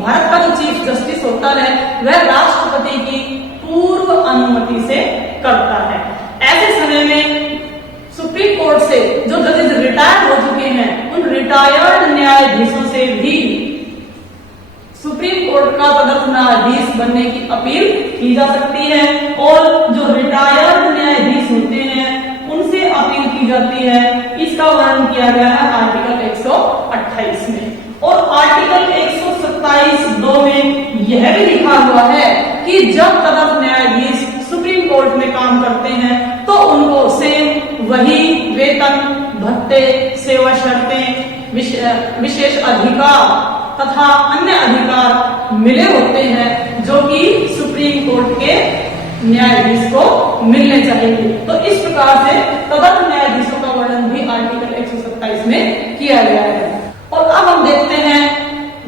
भारत का जो चीफ जस्टिस होता है वह राष्ट्रपति की पूर्व अनुमति से करता है। ऐसे समय में सुप्रीम कोर्ट से जो जजेस रिटायर्ड हो चुके हैं, उन रिटायर्ड न्यायाधीशों से भी सुप्रीम कोर्ट का तदर्थ न्यायाधीश बनने की अपील की जा सकती है। और जो रिटायर्ड न्यायाधीश होते हैं उनसे अपील की जाती है। इसका वर्णन किया गया है आर्टिकल 128 में। और आर्टिकल 127(2) में यह भी लिखा हुआ है कि जब तदर्थ न्यायाधीश सुप्रीम कोर्ट में काम करते हैं तो उनको सेम वही वेतन, भत्ते, सेवा शर्तें, विशेष अधिकार तथा अन्य अधिकार मिले होते हैं जो कि सुप्रीम कोर्ट के न्यायाधीश को मिलने चाहिए। तो इस प्रकार से तदर्थ न्यायाधीशों का वर्णन भी आर्टिकल 127 में किया गया है। और अब हम देखते हैं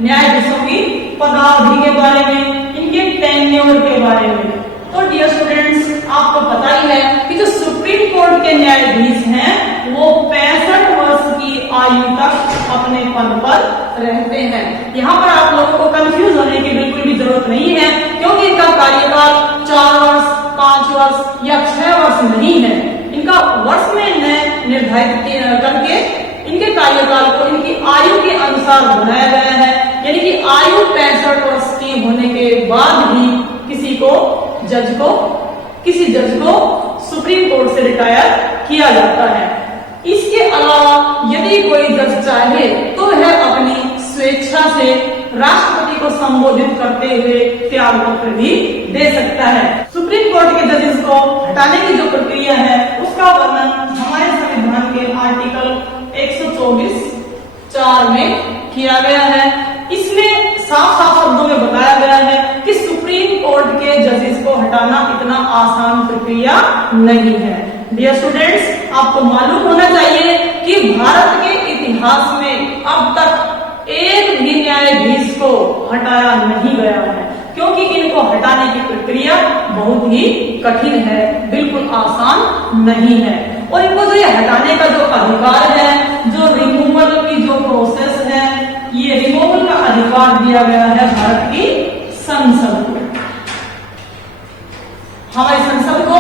न्यायाधीशों की पदावधि के बारे में, इनके टेन्योर के बारे में। तो डियर स्टूडेंट्स, आपको पता ही है कि जो सुप्रीम कोर्ट के न्यायाधीश हैं वो 65 वर्ष की आयु तक अपने पद पर रहते हैं। यहाँ पर आप लोगों को कंफ्यूज होने की बिल्कुल भी जरूरत नहीं है, क्योंकि इनका कार्यकाल 4 वर्ष, 5 वर्ष या 6 वर्ष नहीं है। इनका वर्ष में निर्धारित करके इनके कार्यकाल को इनकी आयु के अनुसार बनाया गया है। यानी कि आयु 65 वर्ष की होने के बाद भी किसी जज को सुप्रीम कोर्ट से रिटायर किया जाता है। इसके अलावा यदि कोई जज चाहे तो वह अपनी स्वेच्छा से राष्ट्रपति को संबोधित करते हुए त्याग पत्र भी दे सकता है। सुप्रीम कोर्ट के जजेस को हटाने की जो प्रक्रिया है उसका वर्णन हमारे संविधान के आर्टिकल 124(4) में किया गया है। इसमें साफ साफ शब्दों में बताया गया है कि सुप्रीम कोर्ट के जजेस को हटाना इतना आसान प्रक्रिया नहीं है। डियर स्टूडेंट्स, आपको मालूम होना चाहिए कि भारत के इतिहास में अब तक एक भी न्यायाधीश को हटाया नहीं गया है, क्योंकि इनको हटाने की प्रक्रिया बहुत ही कठिन है, बिल्कुल आसान नहीं है। और इनको जो ये हटाने का जो अधिकार है, जो रिमूवल की जो प्रोसेस है, ये रिमूवल का अधिकार दिया गया है भारत की संसद को। हमारी संसद को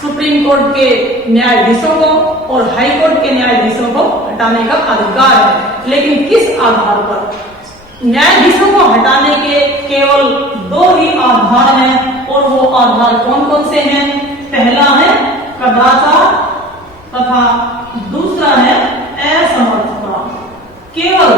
सुप्रीम कोर्ट के न्यायाधीशों को और हाई कोर्ट के न्यायाधीशों को हटाने का अधिकार है। लेकिन किस आधार पर? न्यायाधीशों को हटाने के केवल 2 ही आधार हैं, और वो आधार कौन कौन से हैं? पहला है कदाचार तथा दूसरा है असमर्थता। केवल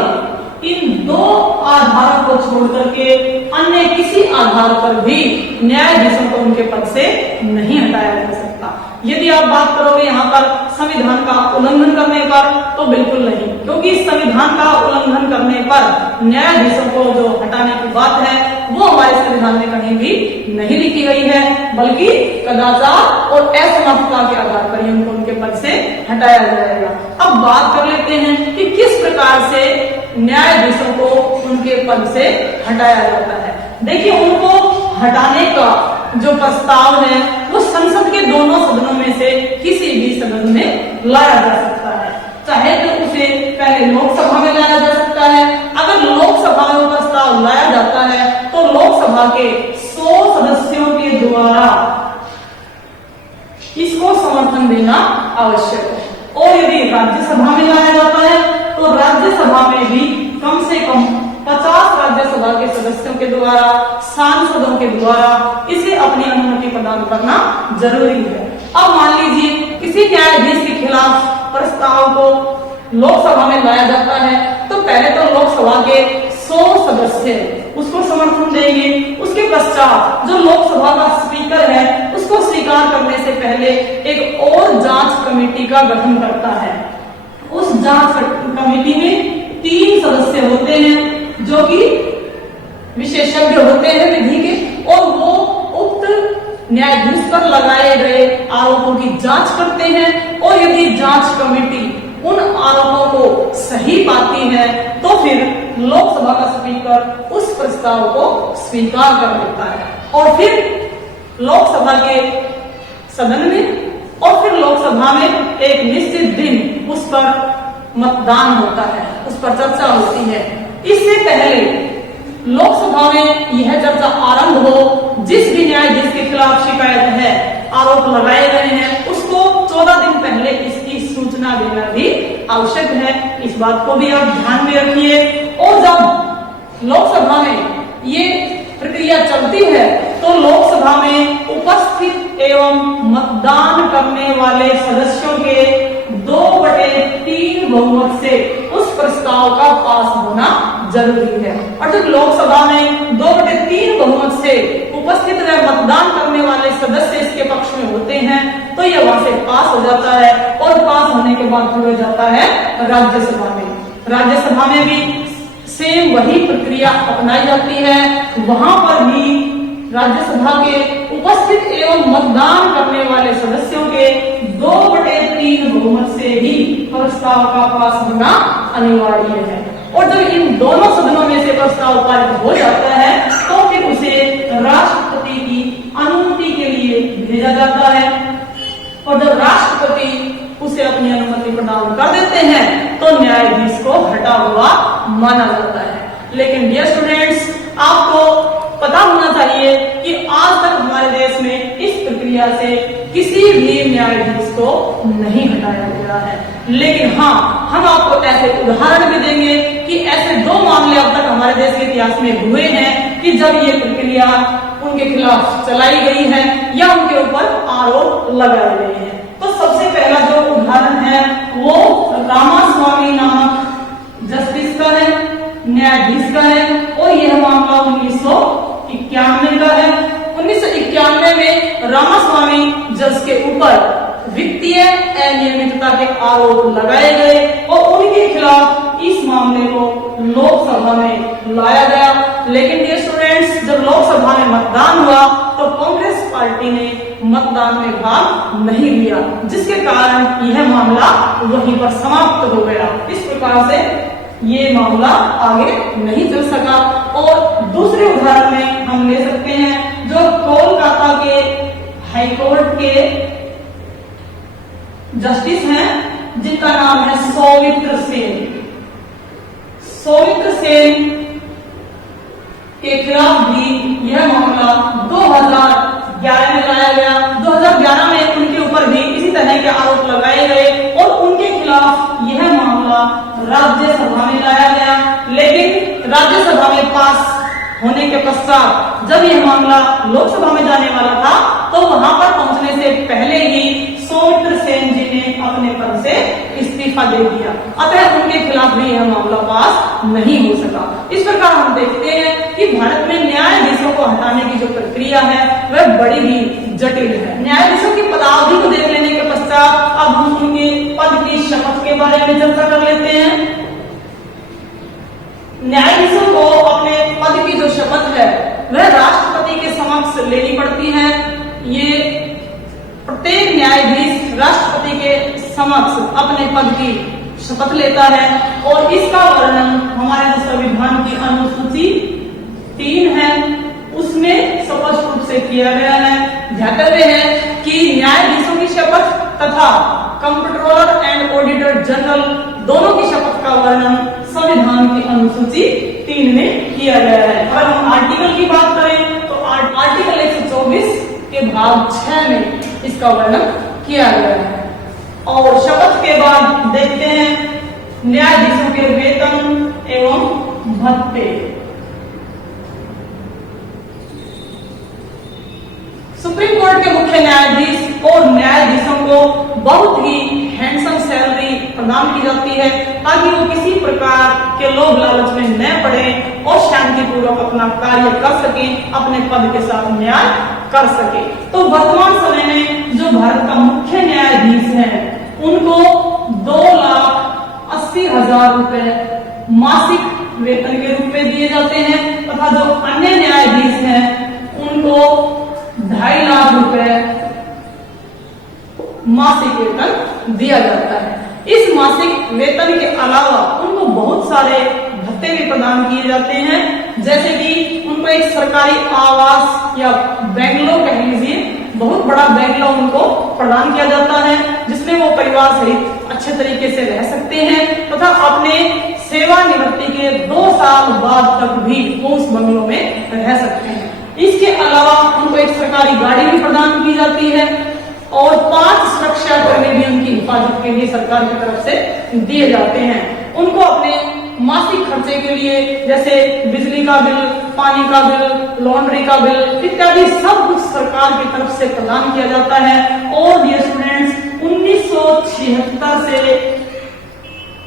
इन 2 आधारों को छोड़कर के अन्य किसी आधार पर भी न्यायाधीशों को उनके पद से नहीं हटाया जा सकता। यदि आप बात करोगे यहाँ पर संविधान का उल्लंघन करने पर, तो बिल्कुल नहीं, क्योंकि संविधान का उल्लंघन करने पर न्यायाधीशों को जो हटाने की बात है वो हमारे संविधान में कहीं भी नहीं लिखी गई है, बल्कि कदाचार और असमर्थता के आधार पर ही उनको उनके पद से हटाया जाएगा। अब बात कर लेते हैं कि किस प्रकार से न्यायाधीशों को उनके पद से हटाया जाता है। देखिए, उनको हटाने का जो प्रस्ताव है वो संसद के दोनों सदनों में से किसी भी सदन में लाया जा सकता है। चाहे तो उसे पहले लोकसभा में लाया जा सकता है। अगर लोकसभा में प्रस्ताव लाया जाता है तो लोकसभा के 100 सदस्यों के द्वारा इसको समर्थन देना आवश्यक है। और यदि राज्यसभा में लाया जाता है तो राज्यसभा में भी कम से कम 50 राज्यसभा के सदस्यों के द्वारा, सांसदों के द्वारा इसे अपनी अनुमति प्रदान करना जरूरी है। अब मान लीजिए किसी न्यायाधीश के खिलाफ प्रस्ताव को लोकसभा में लाया जाता है तो पहले तो लोकसभा के 100 सदस्य उसको समर्थन देंगे। उसके पश्चात जो लोकसभा का स्पीकर है उसको स्वीकार करने से पहले एक और जांच कमेटी का गठन करता है। उस जांच कमेटी में 3 सदस्य होते हैं जो कि विशेषज्ञ होते हैं विधि के, और वो उक्त न्यायाधीश पर लगाए गए आरोपों की जांच करते हैं। और यदि जांच कमेटी उन आरोपों को सही पाती है तो फिर लोकसभा का स्पीकर उस प्रस्ताव को स्वीकार कर लेता है और फिर लोकसभा के सदन में और फिर लोकसभा में एक निश्चित दिन उस पर मतदान होता है, उस पर चर्चा होती है। इससे पहले लोकसभा में यह चर्चा आरंभ हो, जिस भी न्यायाधीश के खिलाफ शिकायत है, आरोप लगाए गए हैं, उसको 14 दिन पहले इसकी सूचना देना भी आवश्यक है। इस बात को भी आप ध्यान में रखिए। और जब लोकसभा में ये प्रक्रिया चलती है तो लोकसभा में उपस्थित एवं मतदान करने वाले सदस्यों के 2/3 बहुमत से उस प्रस्ताव का पास होना जरूरी है। और जब लोकसभा में 2/3 बहुमत से उपस्थित व मतदान करने वाले सदस्य इसके पक्ष में होते हैं तो यह वहां से पास हो जाता है और पास होने के बाद हो जाता है राज्यसभा में। राज्यसभा में भी सेम वही प्रक्रिया अपनाई जाती है। वहां पर भी राज्यसभा के उपस्थित एवं मतदान करने वाले सदस्यों के 2/3 बहुमत से ही प्रस्ताव का पास होना अनिवार्य है। और जब इन दोनों सदनों में से प्रस्ताव पारित हो जाता है तो फिर उसे राष्ट्रपति की अनुमति के लिए भेजा जाता है। और जब राष्ट्रपति उसे अपनी अनुमति प्रदान कर देते हैं तो न्यायाधीश को हटा हुआ माना जाता है। लेकिन डियर स्टूडेंट्स, आपको पता होना चाहिए कि आज तक हमारे देश में इस प्रक्रिया से किसी भी न्यायाधीश को नहीं हटाया गया है। लेकिन हाँ, हम आपको ऐसे उदाहरण भी देंगे कि ऐसे 2 मामले अब तक हमारे देश के इतिहास में हुए हैं कि जब ये प्रक्रिया उनके खिलाफ चलाई गई है या उनके ऊपर आरोप लगाए गए हैं। तो सबसे पहला जो उदाहरण है वो रामास्वामी नामक जस्टिस का है, न्यायाधीश का है। और यह मामला 1991 का है। 1991 में रामास्वामी जज के ऊपर वित्तीय अनियमितता के आरोप लगाए गए और उनके खिलाफ इस मामले को लोकसभा में लाया गया। लेकिन डियर स्टूडेंट्स, जब लोकसभा में मतदान हुआ तो कांग्रेस पार्टी ने मतदान में भाग नहीं लिया, जिसके कारण यह मामला वहीं पर समाप्त हो गया। इस प्रकार से ये मामला आगे नहीं चल सका। और दूसरे उदाहरण में हम ले सकते हैं जो कोलकाता के हाईकोर्ट के जस्टिस हैं जिनका नाम है सौमित्र सेन। सौमित्र सेन के खिलाफ भी यह मामला 2011 में लाया गया। 2011 में उनके ऊपर भी इसी तरह के आरोप लगाए गए और उनके खिलाफ यह मामला राज्यसभा में लाया गया। लेकिन राज्यसभा में पास होने के पश्चात जब यह मामला लोकसभा में जाने वाला था तो वहां पर पहुंचने से पहले ही सौमित्र सेन जी ने अपने पद से इस्तीफा दे दिया। अतः उनके खिलाफ भी यह मामला पास नहीं हो सका। इस प्रकार हम देखते हैं कि भारत में न्यायाधीशों को हटाने की जो प्रक्रिया है वह बड़ी ही जटिल है। न्यायाधीशों की पदावधि को देख लेने के पश्चात अब हम उनके पद की शपथ के बारे में चर्चा कर लेते हैं। न्यायाधीशों को अपने पद की जो शपथ है वह राष्ट्रपति के समक्ष लेनी पड़ती है। ये प्रत्येक न्यायाधीश राष्ट्रपति के समक्ष अपने पद की शपथ लेता है और इसका वर्णन हमारे संविधान की अनुसूची 3 है उसमें स्पष्ट रूप से किया गया है। ध्यातव्य है कि न्यायाधीशों की शपथ तथा कंप्ट्रोलर एंड ऑडिटर जनरल अनुसूची 3 में किया गया है। अगर हम आर्टिकल की बात करें तो आर्टिकल 124 के भाग 6 में इसका वर्णन किया गया है। और शपथ के बाद देखते हैं न्यायाधीशों के वेतन एवं भत्ते। सुप्रीम कोर्ट के मुख्य न्यायाधीश और न्यायाधीशों को बहुत ही हैंडसम सैलरी प्रदान की जाती है ताकि वो किसी प्रकार के लोभ लालच में न पड़े और शांतिपूर्वक अपना कार्य कर सके, अपने पद के साथ न्याय कर सके। तो वर्तमान समय में जो भारत का मुख्य न्यायाधीश है उनको 2,80,000 रुपए मासिक वेतन के रूप में दिए जाते हैं तथा जो अन्य न्यायाधीश हैं उनको 2.5 लाख रुपए मासिक वेतन दिया जाता है। इस मासिक वेतन के अलावा उनको बहुत सारे भत्ते भी प्रदान किए जाते हैं, जैसे कि उनको एक सरकारी आवास या बंगलो कह लीजिए, बहुत बड़ा बंगलो उनको प्रदान किया जाता है जिसमें वो परिवार सहित अच्छे तरीके से रह सकते हैं तथा अपने सेवानिवृत्ति के 2 साल बाद तक भी वो उस बंगलो में रह सकते हैं। इसके अलावा उनको एक सरकारी गाड़ी भी प्रदान की जाती है और 5 सुरक्षा कर्मी भी उनकी हिफाजत के लिए सरकार की तरफ से दिए जाते हैं। उनको अपने मासिक खर्चे के लिए जैसे बिजली का बिल, पानी का बिल, लॉन्ड्री का बिल इत्यादि सब कुछ सरकार की तरफ से प्रदान किया जाता है। और ये स्टूडेंट्स 1976 से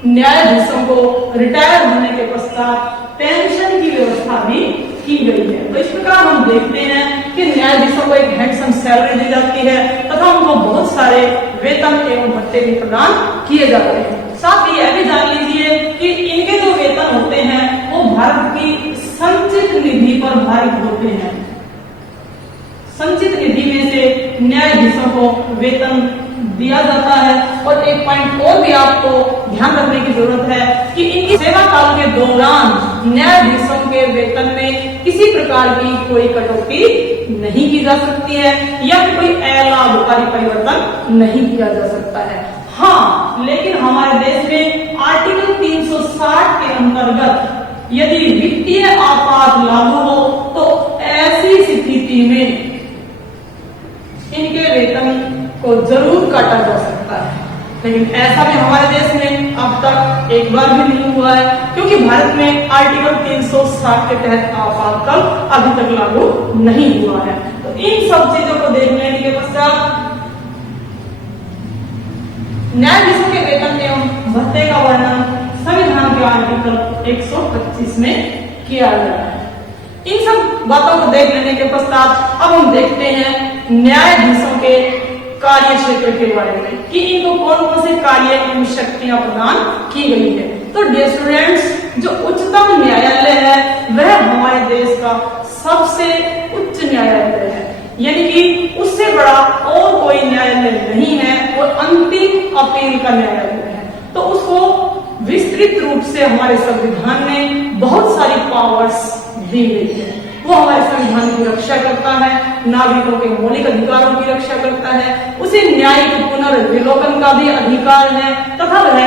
न्यायाधीशों को रिटायर होने के पश्चात पेंशन की व्यवस्था भी की गई है। तो इस प्रकार हम देखते हैं कि न्यायाधीशों को एक हैंडसम सैलरी दी जाती है तथा उनको बहुत सारे वेतन एवं भत्ते भी प्रदान किए जाते हैं। साथ ही यह भी जान लीजिए कि इनके जो वेतन होते हैं वो भारत की संचित निधि पर भारित होते हैं। संचित निधि में से न्यायाधीशों को वेतन दिया जाता है। और एक पॉइंट और भी आपको ध्यान रखने की जरूरत है कि इनकी सेवा काल के दौरान न्यायाधीशों के वेतन में किसी प्रकार की कोई कटौती नहीं की जा सकती है या कोई अलाभकारी परिवर्तन नहीं किया जा सकता है। हाँ, लेकिन हमारे देश में आर्टिकल 360 के अंतर्गत यदि वित्तीय आपात लागू हो तो ऐसी स्थिति में इनके वेतन को जरूर काटा जा सकता है, लेकिन ऐसा भी हमारे देश में अब तक एक बार भी नहीं हुआ है क्योंकि भारत में आर्टिकल 360 के तहत आपातकाल अभी तक लागू नहीं हुआ है। तो इन सब चीजों को देखने के पश्चात न्यायाधीशों के वेतन एवं भत्ते का वर्णन संविधान के आर्टिकल 125 में किया गया है। इन सब बातों को देख लेने के पश्चात अब हम देखते हैं न्यायाधीशों के कार्य क्षेत्र के बारे में कि इनको कौन कौन से कार्य एवं शक्तियां प्रदान की गई है। तो डियर स्टूडेंट्स, जो उच्चतम न्यायालय है वह हमारे देश का सबसे उच्च न्यायालय है, यानी कि उससे बड़ा और कोई न्यायालय नहीं है, वो अंतिम अपील का न्यायालय है। तो उसको विस्तृत रूप से हमारे संविधान में बहुत सारी पावर्स दी गई है। वो हमारे संविधान की रक्षा करता है, नागरिकों के मौलिक अधिकारों की रक्षा करता है, उसे न्यायिक पुनर्विलोकन का भी अधिकार है तथा वह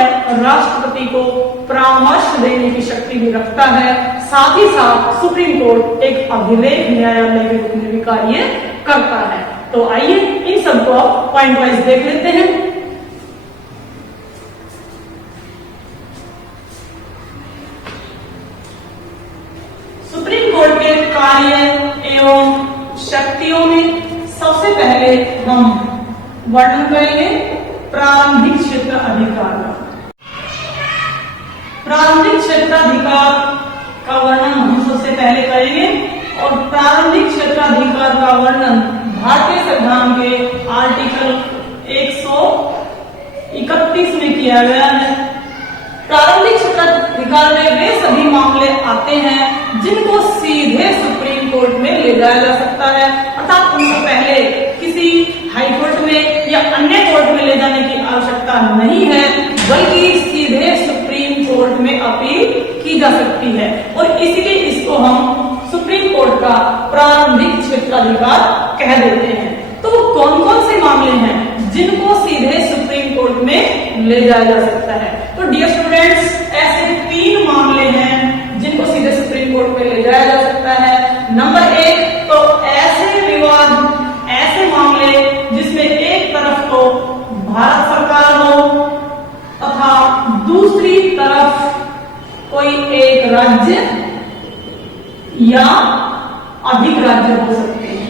राष्ट्रपति को परामर्श देने की शक्ति भी रखता है। साथ ही साथ सुप्रीम कोर्ट एक अभिलेख न्यायालय के रूप में भी कार्य करता है। तो आइए इन सबको पॉइंट वाइज देख लेते हैं। सुप्रीम कोर्ट के कार्य एवं शक्तियों में सबसे पहले हम वर्णन करेंगे प्रारंभिक क्षेत्र अधिकार का। प्रारंभिक क्षेत्राधिकार का वर्णन हम सबसे पहले करेंगे और प्रारंभिक क्षेत्राधिकार का वर्णन भारतीय संविधान के आर्टिकल 131 में किया गया है। प्रारंभिक क्षेत्राधिकार में वे सभी मामले आते हैं जिनको सीधे सुप्रीम कोर्ट में ले जाया जा सकता है, अर्थात उनको पहले किसी हाई कोर्ट में या अन्य कोर्ट में ले जाने की आवश्यकता नहीं है, बल्कि सीधे सुप्रीम कोर्ट में अपील की जा सकती है। और इसलिए इसको हम सुप्रीम कोर्ट का प्रारंभिक क्षेत्राधिकार कह देते हैं। तो वो कौन कौन से मामले हैं जिनको सीधे सुप्रीम कोर्ट में ले जाया जा सकता है? तो डियर स्टूडेंट्स, ऐसे 3 मामले हैं ले जाया जा सकता है। नंबर 1 तो ऐसे विवाद, ऐसे मामले जिसमें एक तरफ तो भारत सरकार हो तथा दूसरी तरफ कोई एक राज्य या अधिक राज्य हो सकते हैं।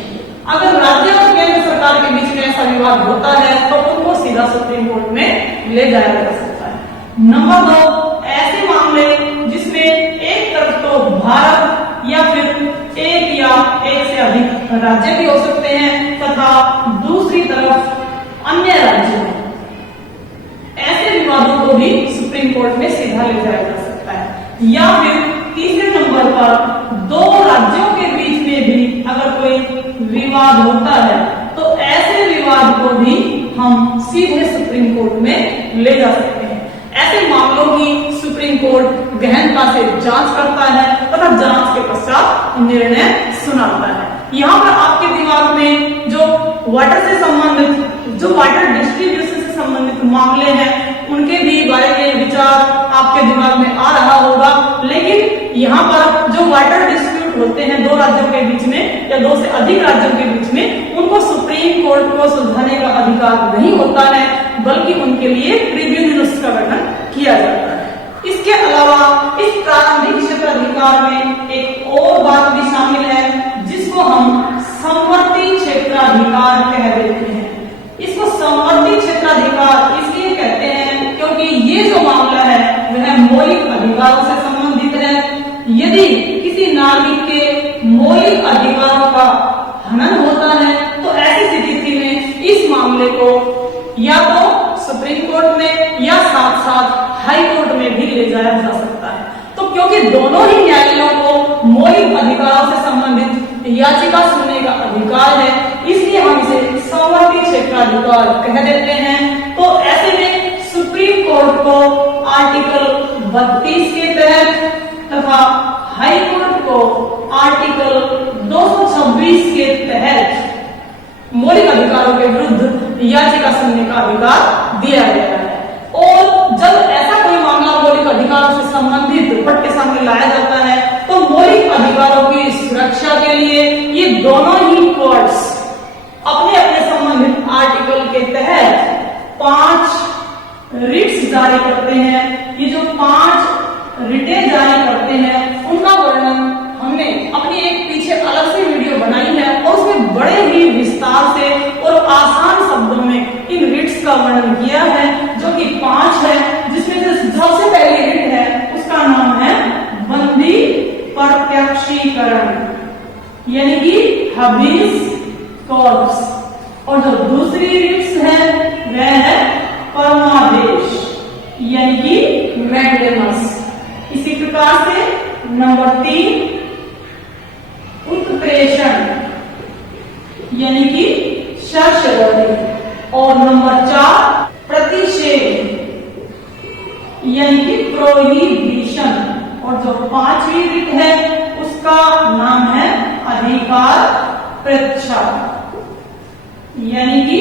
अगर राज्य और केंद्र सरकार के बीच में ऐसा विवाद होता है तो उनको सीधा सुप्रीम कोर्ट में ले जाया जा सकता है। नंबर 2 ऐसे मामले जिसमें एक तरफ तो भारत या फिर एक या एक से अधिक राज्य भी हो सकते हैं तथा दूसरी तरफ अन्य राज्य, ऐसे विवादों को भी सुप्रीम कोर्ट में सीधा ले जाया जा सकता है। या फिर तीसरे नंबर पर 2 राज्यों के बीच में भी अगर कोई विवाद होता है तो ऐसे विवाद को भी हम सीधे सुप्रीम कोर्ट में ले जा सकते हैं। ऐसे मामलों की सुप्रीम कोर्ट गहनता से जांच करता है तथा जांच के पश्चात निर्णय सुनाता है। यहाँ पर आपके दिमाग में जो वाटर से संबंधित, जो वाटर डिस्ट्रीब्यूशन से संबंधित मामले हैं उनके भी बारे में विचार आपके दिमाग में आ रहा होगा, लेकिन यहाँ पर जो वाटर डिस्प्यूट होते हैं 2 राज्यों के बीच में या 2 से अधिक राज्यों के बीच में, उनको सुप्रीम कोर्ट को सुलझाने का अधिकार नहीं होता है, बल्कि उनके लिए ट्रिब्यूनल्स का गठन किया जाता है। इसके अलावा इस प्रारंभिक क्षेत्राधिकार में एक और बात भी शामिल है जिसको हम समवर्ती क्षेत्राधिकार कह देते हैं। इसको समवर्ती क्षेत्राधिकार इसलिए कहते हैं क्योंकि ये जो मामला है वह मौलिक अधिकारों से संबंधित है। यदि किसी नागरिक के मौलिक अधिकारों का हनन होता है तो ऐसी स्थिति में इस मामले को या तो सुप्रीम कोर्ट में या साथ साथ हाई कोर्ट में भी ले जाया जा सकता है। तो क्योंकि दोनों ही न्यायालयों को मौलिक अधिकारों से संबंधित याचिका सुनने का अधिकार है, इसलिए हम इसे समवर्ती क्षेत्राधिकार कह देते हैं। तो ऐसे में सुप्रीम कोर्ट को आर्टिकल 32 के तहत तथा हाई कोर्ट को आर्टिकल 226 के तहत मौलिक अधिकारों के विरुद्ध याचिका सुनने का अधिकार दिया गया है। और जब ऐसा कोई मामला मौलिक अधिकारों से संबंधित कोर्ट के सामने लाया जाता है तो मौलिक अधिकारों की सुरक्षा के लिए ये दोनों ही कोर्ट्स अपने अपने संबंधित आर्टिकल के तहत 5 रिट्स जारी करते हैं। ये जो 5 रिटें जारी करते हैं उनका वर्णन हमने अपनी एक पीछे अलग से वीडियो बनाई है और उसमें बड़े ही विस्तार से और आसान शब्दों में इन रिट्स का वर्णन किया है, जो कि 5 है, जिसमें से सबसे पहली रिट है उसका नाम है बंदी प्रत्यक्षीकरण यानी कि हबीस कॉर्पस, और जो दूसरी रिट्स है वह है परमादेश यानी कि मैंडेमस। इसी प्रकार से नंबर 3 उत्प्रेषण यानी कि सर्वसम्मति, और नंबर 4 प्रतिषेध यानी कि प्रोहिबिशन, और जो 5वीं रिट है उसका नाम है अधिकार परीक्षा यानी कि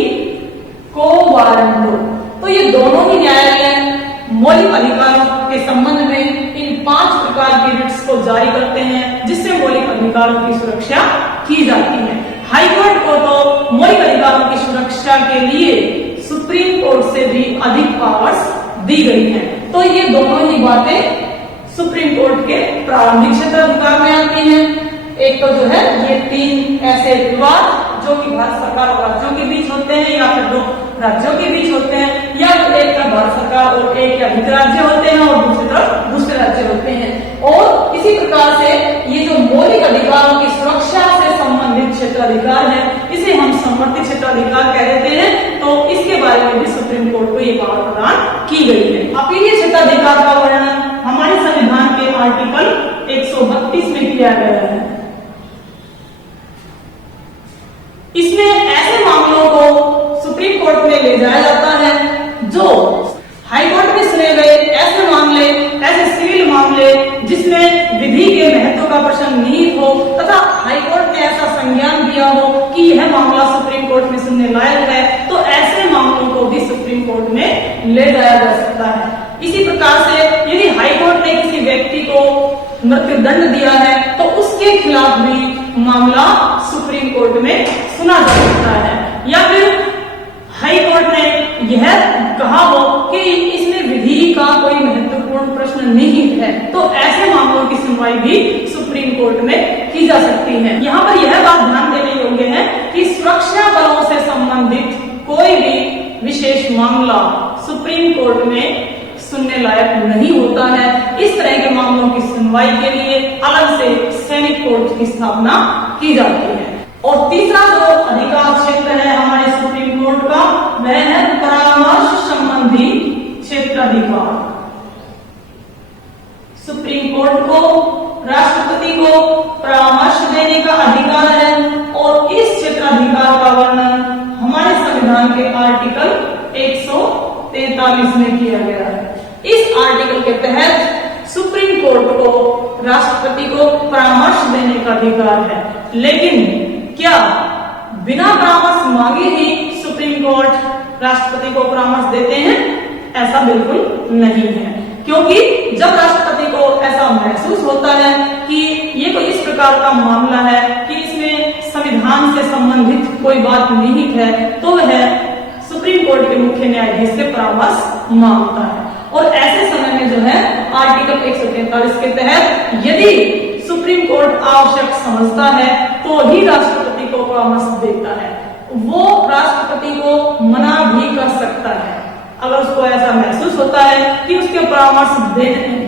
को वारंटो। तो ये दोनों ही न्यायालय मौलिक अधिकारों के संबंध में इन 5 प्रकार की रिट्स को जारी करते हैं जिससे मौलिक अधिकारों की सुरक्षा की जाती है। हाई कोर्ट को तो मौलिक अधिकारों की सुरक्षा के लिए सुप्रीम कोर्ट से भी अधिक पावर्स दी गई हैं। तो ये दोनों ही बातें सुप्रीम कोर्ट के प्रारंभिक क्षेत्राधिकार में आती हैं। एक तो जो है ये 3 ऐसे विवाद जो कि भारत सरकार और राज्यों के बीच होते हैं या फिर 2 राज्यों के बीच होते हैं, या फिर एक तरफ भारत सरकार और एक या अधिक राज्य होते हैं और दूसरी तरफ दूसरे राज्य होते हैं। और इसी प्रकार से ये जो मौलिक अधिकारों की सुरक्षा से संबंधित क्षेत्राधिकार है इसे हम समवर्ती क्षेत्राधिकार कह देते हैं। तो इसके बारे में भी सुप्रीम कोर्ट को ये पावर प्रदान की गई है। अपीलीय क्षेत्राधिकार का वर्णन हमारे संविधान के आर्टिकल 132 में किया गया है। इसमें ऐसे मामलों को सुप्रीम कोर्ट में ले जाया जाता है जो हाई कोर्ट में सुने गए ऐसे मामले, ऐसे सिविल मामले जिसमें विधि के महत्व का प्रश्न निहित हो तथा हाई कोर्ट ने ऐसा संज्ञान दिया हो कि यह मामला सुप्रीम कोर्ट में सुनने लायक है, तो ऐसे मामलों को भी सुप्रीम कोर्ट में ले जाया जा सकता है। इसी प्रकार से यदि हाई कोर्ट ने किसी व्यक्ति को मृत्युदंड दिया है तो उसके खिलाफ भी मामला सुप्रीम कोर्ट में सुना जा सकता है। या फिर हाई कोर्ट ने यह कहा हो कि इसमें विधि का कोई महत्वपूर्ण प्रश्न नहीं है, तो ऐसे मामलों की सुनवाई भी सुप्रीम कोर्ट में की जा सकती है। यहाँ पर यह बात ध्यान देने योग्य है कि सुरक्षा बलों से संबंधित कोई भी विशेष मामला सुप्रीम कोर्ट में सुनने लायक नहीं होता है। इस तरह के मामलों की सुनवाई के लिए अलग से सैनिक कोर्ट की स्थापना की जाती है। और तीसरा जो अधिकार क्षेत्र है हमारे सुप्रीम कोर्ट का, वह है परामर्श संबंधी क्षेत्राधिकार। सुप्रीम कोर्ट को राष्ट्रपति को परामर्श देने का अधिकार है और इस क्षेत्राधिकार का वर्णन हमारे संविधान के आर्टिकल 143 में किया गया है। इस आर्टिकल के तहत सुप्रीम कोर्ट को राष्ट्रपति को परामर्श देने का अधिकार है, लेकिन क्या बिना परामर्श मांगे ही सुप्रीम कोर्ट राष्ट्रपति को परामर्श देते हैं? ऐसा बिल्कुल नहीं है, क्योंकि जब राष्ट्रपति को ऐसा महसूस होता है कि ये कोई इस प्रकार का मामला है कि इसमें संविधान से संबंधित कोई बात नहीं है, तो वह सुप्रीम कोर्ट के मुख्य न्यायाधीश से परामर्श मांगता है। और ऐसे समय में जो है आर्टिकल 143 के तहत यदि सुप्रीम कोर्ट आवश्यक समझता है तो ही राष्ट्रपति को परामर्श देता है। वो राष्ट्रपति को मना भी कर सकता है अगर उसको ऐसा महसूस होता है कि उसके परामर्श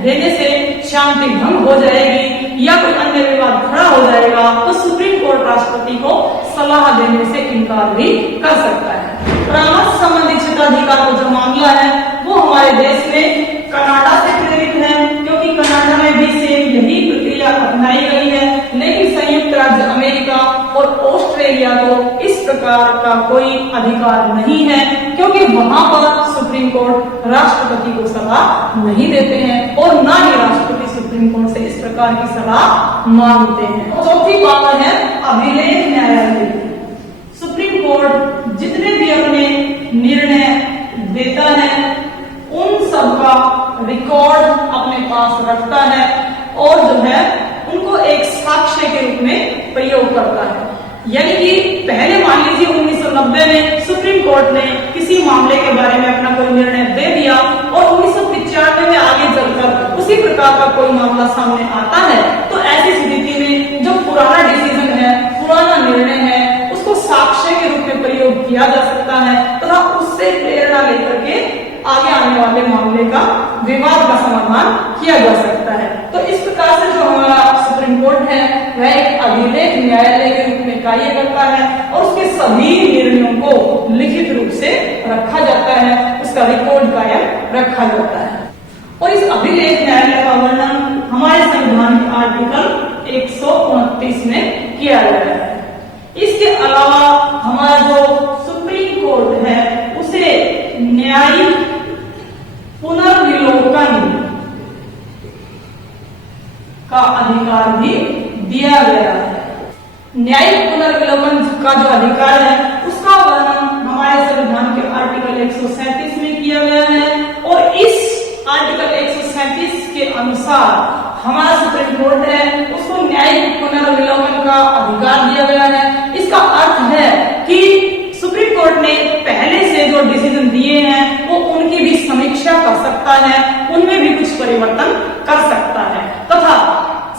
देने से शांति भंग हो जाएगी या कोई अन्य विवाद खड़ा हो जाएगा, तो सुप्रीम कोर्ट राष्ट्रपति को सलाह देने से इनकार भी कर सकता है। परामर्श संबंधी क्षेत्राधिकार का जो मामला है वो हमारे देश में कनाडा से प्रेरित है, क्योंकि कनाडा में भी सेम यही प्रक्रिया अपनाई गई है, लेकिन संयुक्त राज्य अमेरिका और ऑस्ट्रेलिया को इस प्रकार का कोई अधिकार नहीं है, क्योंकि वहां पर सुप्रीम कोर्ट राष्ट्रपति को सलाह नहीं देते हैं और ना ही राष्ट्रपति सुप्रीम कोर्ट से इस प्रकार की सलाह मांगते हैं। चौथी पावर है अभिलेख न्यायालय। सुप्रीम कोर्ट जितने भी अपने निर्णय देता है उन सब का रिकॉर्ड अपने पास रखता है और जो है उनको एक साक्ष्य के रूप में प्रयोग करता है। यानी कि पहले मान लीजिए 1990 में सुप्रीम कोर्ट ने किसी मामले के बारे में अपना कोई निर्णय दे दिया और 1995 में आगे चलकर उसी प्रकार का कोई मामला सामने आता है, तो ऐसी स्थिति में जो पुराना डिसीजन है, पुराना निर्णय है, उसको साक्ष्य के रूप में प्रयोग किया जा सकता है तथा उससे प्रेरणा लेकर के आगे आने वाले मामले का विवाद का समाधान किया जा सकता है। तो इस प्रकार से जो हमारा सुप्रीम कोर्ट है वह एक अभिलेख न्यायालय के रूप में कार्य करता है और उसके सभी निर्णयों को लिखित रूप से रखा जाता है, उसका रिकॉर्ड कायम रखा जाता है। और इस अभिलेख न्यायालय का वर्णन हमारे संविधान के आर्टिकल 129 में किया गया है। इसके अलावा हमारा जो सुप्रीम कोर्ट है उसे न्यायिक पुनर्विलोकन का अधिकार भी दिया गया है। न्यायिक पुनर्विलोकन का जो अधिकार है उसका वर्णन हमारे संविधान के आर्टिकल 137 में किया गया है और इस आर्टिकल 137 के अनुसार हमारा सुप्रीम कोर्ट है उसको न्यायिक पुनर्विलोकन का अधिकार दिया गया है। इसका अर्थ है कि सुप्रीम कोर्ट ने पहले से जो डिसीजन दिए हैं वो उनकी भी समीक्षा कर सकता है, उनमें भी कुछ परिवर्तन कर सकता है तथा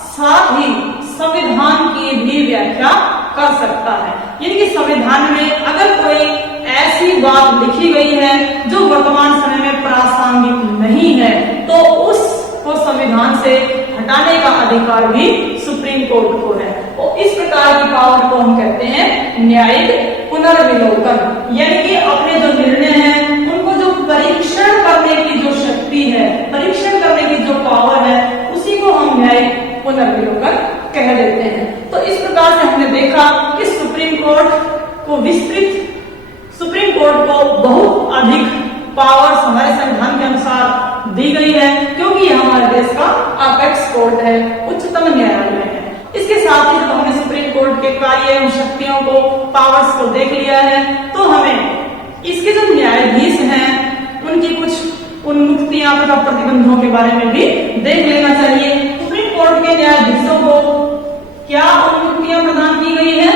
साथ ही संविधान की भी व्याख्या कर सकता है। यानी कि संविधान में अगर कोई ऐसी बात लिखी गई है जो वर्तमान समय में प्रासंगिक नहीं है तो उसको संविधान से हटाने का अधिकार भी सुप्रीम कोर्ट को है। और इस प्रकार की पावर को हम कहते हैं न्यायिक पुनर्विलोकन। यानी कि अपने जो निर्णय हैं उनको जो परीक्षण करने की जो शक्ति है, परीक्षण करने की जो पावर है, उसी को हम न्यायिक पुनर्विलोकन कह देते हैं। तो इस प्रकार से हमने देखा कि सुप्रीम कोर्ट को बहुत अधिक पावर हमारे संविधान के अनुसार दी गई है, क्योंकि यह हमारे देश का अपेक्स कोर्ट है, उच्चतम न्यायालय है। इसके साथ ही जब हमने सुप्रीम कोर्ट के कार्य एवं शक्तियों को, पावर्स को देख लिया है, तो हमें इसके जो न्यायाधीश हैं उनकी कुछ उन्मुक्तियां तथा प्रतिबंधों के बारे में भी देख लेना चाहिए। सुप्रीम कोर्ट के न्यायाधीशों को क्या अनुमतियां प्रदान की गई है,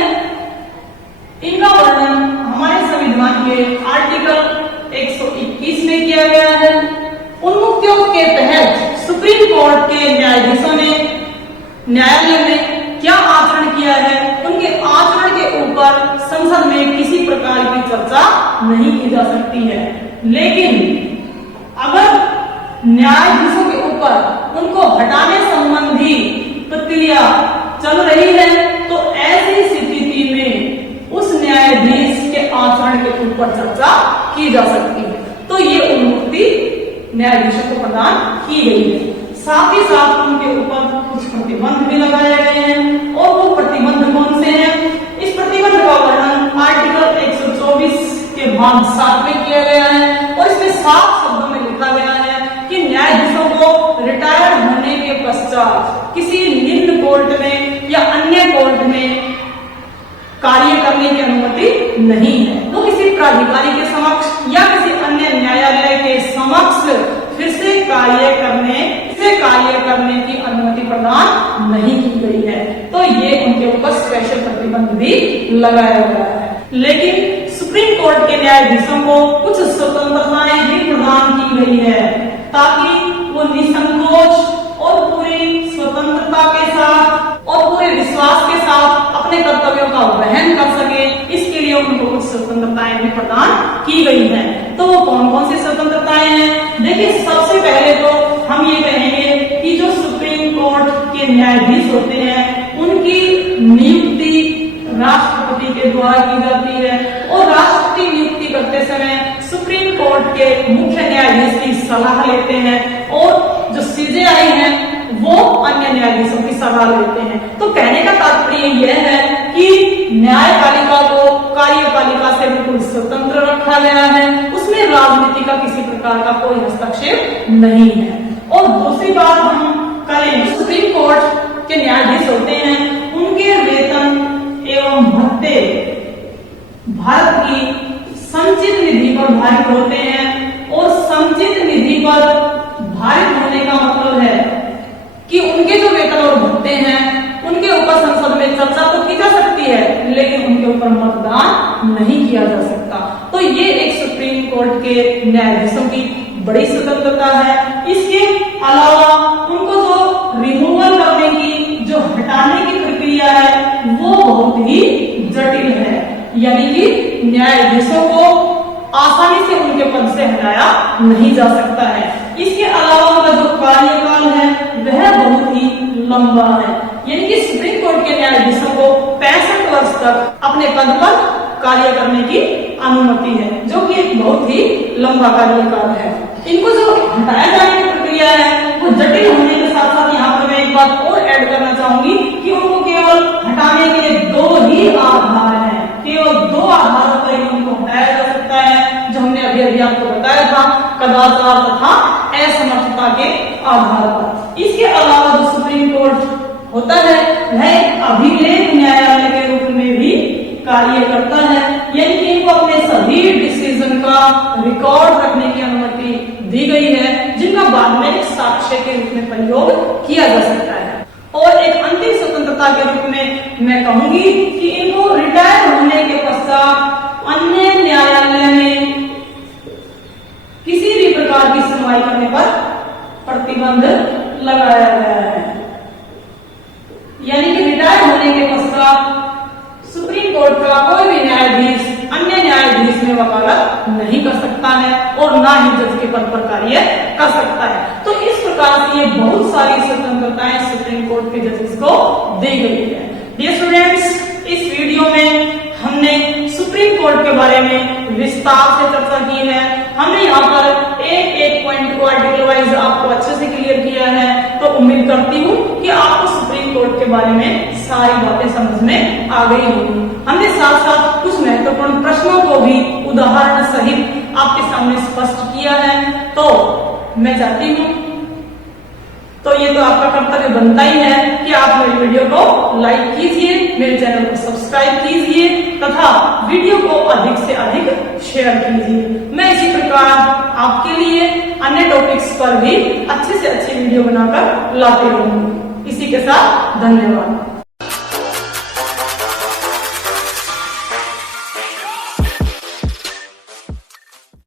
इनका वर्णन हमारे संविधान के आर्टिकल 121 में किया गया है। उन्मुक्तियों के तहत सुप्रीम कोर्ट के न्यायाधीशों ने न्यायालय में क्या आचरण किया है, उनके आचरण के ऊपर संसद में किसी प्रकार की चर्चा नहीं की जा सकती है। लेकिन अगर न्यायाधीशों के ऊपर उनको हटाने संबंधी प्रक्रिया चल रही है तो ऐसी स्थिति में उस न्यायाधीश के आचरण के ऊपर चर्चा की जा सकती है। तो ये उन्मुक्ति न्यायाधीशों को प्रदान की गई है। साथ ही साथ उनके ऊपर कुछ प्रतिबंध भी लगाए गए हैं, और वो प्रतिबंध कौन से हैं? इस प्रतिबंध का वर्णन आर्टिकल 124 के भाग 7 में किया गया है, और इसमें साफ शब्दों में लिखा गया है कि न्यायाधीशों को रिटायर होने के पश्चात किसी निम्न कोर्ट में या अन्य कोर्ट में कार्य करने की अनुमति नहीं है। तो किसी प्राधिकारी के समक्ष या किसी अन्य न्यायालय के समक्ष फिर से कार्य करने की अनुमति प्रदान नहीं की गई है। तो ये उनके ऊपर स्पेशल प्रतिबंध भी लगाया गया है। लेकिन सुप्रीम कोर्ट के न्यायाधीशों को कुछ स्वतंत्रताएं भी प्रदान की गई है ताकि वो निसंकोच और पूरी स्वतंत्रता के साथ और पूरे विश्वास के साथ अपने कर्तव्यों का वहन कर सके। इसके लिए उनको कुछ स्वतंत्रताएं भी प्रदान की गई हैं। तो वो कौन कौन सी स्वतंत्रताएं हैं? देखिए, सबसे पहले तो हम ये कहेंगे कि जो सुप्रीम कोर्ट के न्यायाधीश होते हैं उनकी नियुक्ति राष्ट्रपति के द्वारा की जाती है, और राष्ट्रपति नियुक्ति करते समय सुप्रीम कोर्ट के मुख्य न्यायाधीश की सलाह लेते हैं, और जो सीजेआई हैं वो अन्य न्यायाधीशों की सलाह लेते हैं। तो कहने का तात्पर्य यह है कि न्यायपालिका को कार्यपालिका से बिल्कुल स्वतंत्र रखा गया है, उसमें राजनीति का किसी प्रकार का कोई हस्तक्षेप नहीं है। और दूसरी बात हम करें, सुप्रीम कोर्ट के न्यायाधीश होते हैं, उनके वेतन एवं भत्ते भारत की संचित निधि पर भारित होते हैं, और संचित निधि पर भारित होने का मतलब है कि उनके जो वेतन और भत्ते हैं उनके ऊपर संसद में चर्चा तो की जा सकती है, लेकिन उनके ऊपर मतदान नहीं किया जा सकता। तो ये एक सुप्रीम कोर्ट के न्यायाधीशों की बड़ी स्वतंत्रता है। इसके अलावा उनको जो रिमूवल करने की, जो हटाने की प्रक्रिया है वो बहुत ही जटिल है, यानी कि न्यायाधीशों को आसानी से उनके पद से हटाया नहीं जा सकता है। इसके अलावा उनका जो कार्यकाल है वह बहुत ही लंबा है, यानी कि सुप्रीम कोर्ट के न्यायाधीशों को 65 वर्ष तक अपने पद पर कार्य करने की अनुमति है, जो कि एक बहुत ही लंबा कार्यकाल है। इनको जो हटाया जाने की प्रक्रिया है वो जटिल होने के साथ साथ यहाँ पर मैं एक बात और ऐड करना चाहूंगी कि उनको केवल हटाने के लिए 2 ही आधार हैं, केवल 2 आधारों पर उनको हटाया जा सकता है, जो हमने अभी आपको बताया था, कदाचार तथा असमर्थता के आधार पर। इसके अलावा जो सुप्रीम कोर्ट होता है वह अभिलेख न्यायालय के रूप में भी कार्य करता है, यानी कि इनको अपने सभी डिसीजन का रिकॉर्ड रखने की अनुमति दी गई है, जिनका बाद में साक्ष्य के रूप में प्रयोग किया जा सकता है। और एक अंतिम स्वतंत्रता के रूप में मैं कहूंगी कि इनको रिटायर होने के पश्चात अन्य न्यायालय में किसी भी प्रकार की सुनवाई करने पर प्रतिबंध लगाया गया है, यानी कि रिटायर होने के पश्चात सुप्रीम कोर्ट का कोई भी न्यायाधीश अन्य न्यायाधीश में वकालत नहीं कर सकता है, और ना ही जज के पद पर कार्य कर सकता है। तो इस प्रकार से ये बहुत सारी स्वतंत्रताएं सुप्रीम कोर्ट के जजेस को दी गई है। डियर स्टूडेंट्स, इस वीडियो में हमने सुप्रीम कोर्ट के बारे में विस्तार से चर्चा की है। हमने यहाँ पर एक पॉइंट को आर्टिकल वाइज आपको अच्छे से क्लियर किया है, तो उम्मीद करती हूँ कि आपको सुप्रीम कोर्ट के बारे में सारी बातें समझ में आ गई होंगी। हमने साथ साथ कुछ महत्वपूर्ण प्रश्नों को भी उदाहरण सहित आपके सामने स्पष्ट किया है। तो मैं चाहती हूँ, तो ये तो आपका कर्तव्य बनता ही है कि आप मेरी वीडियो को लाइक कीजिए, मेरे चैनल को सब्सक्राइब कीजिए तथा वीडियो को अधिक से अधिक शेयर कीजिए। मैं इसी प्रकार आपके लिए अन्य टॉपिक्स पर भी अच्छे से अच्छी वीडियो बनाकर लाते रहूंगी। इसी के साथ धन्यवाद।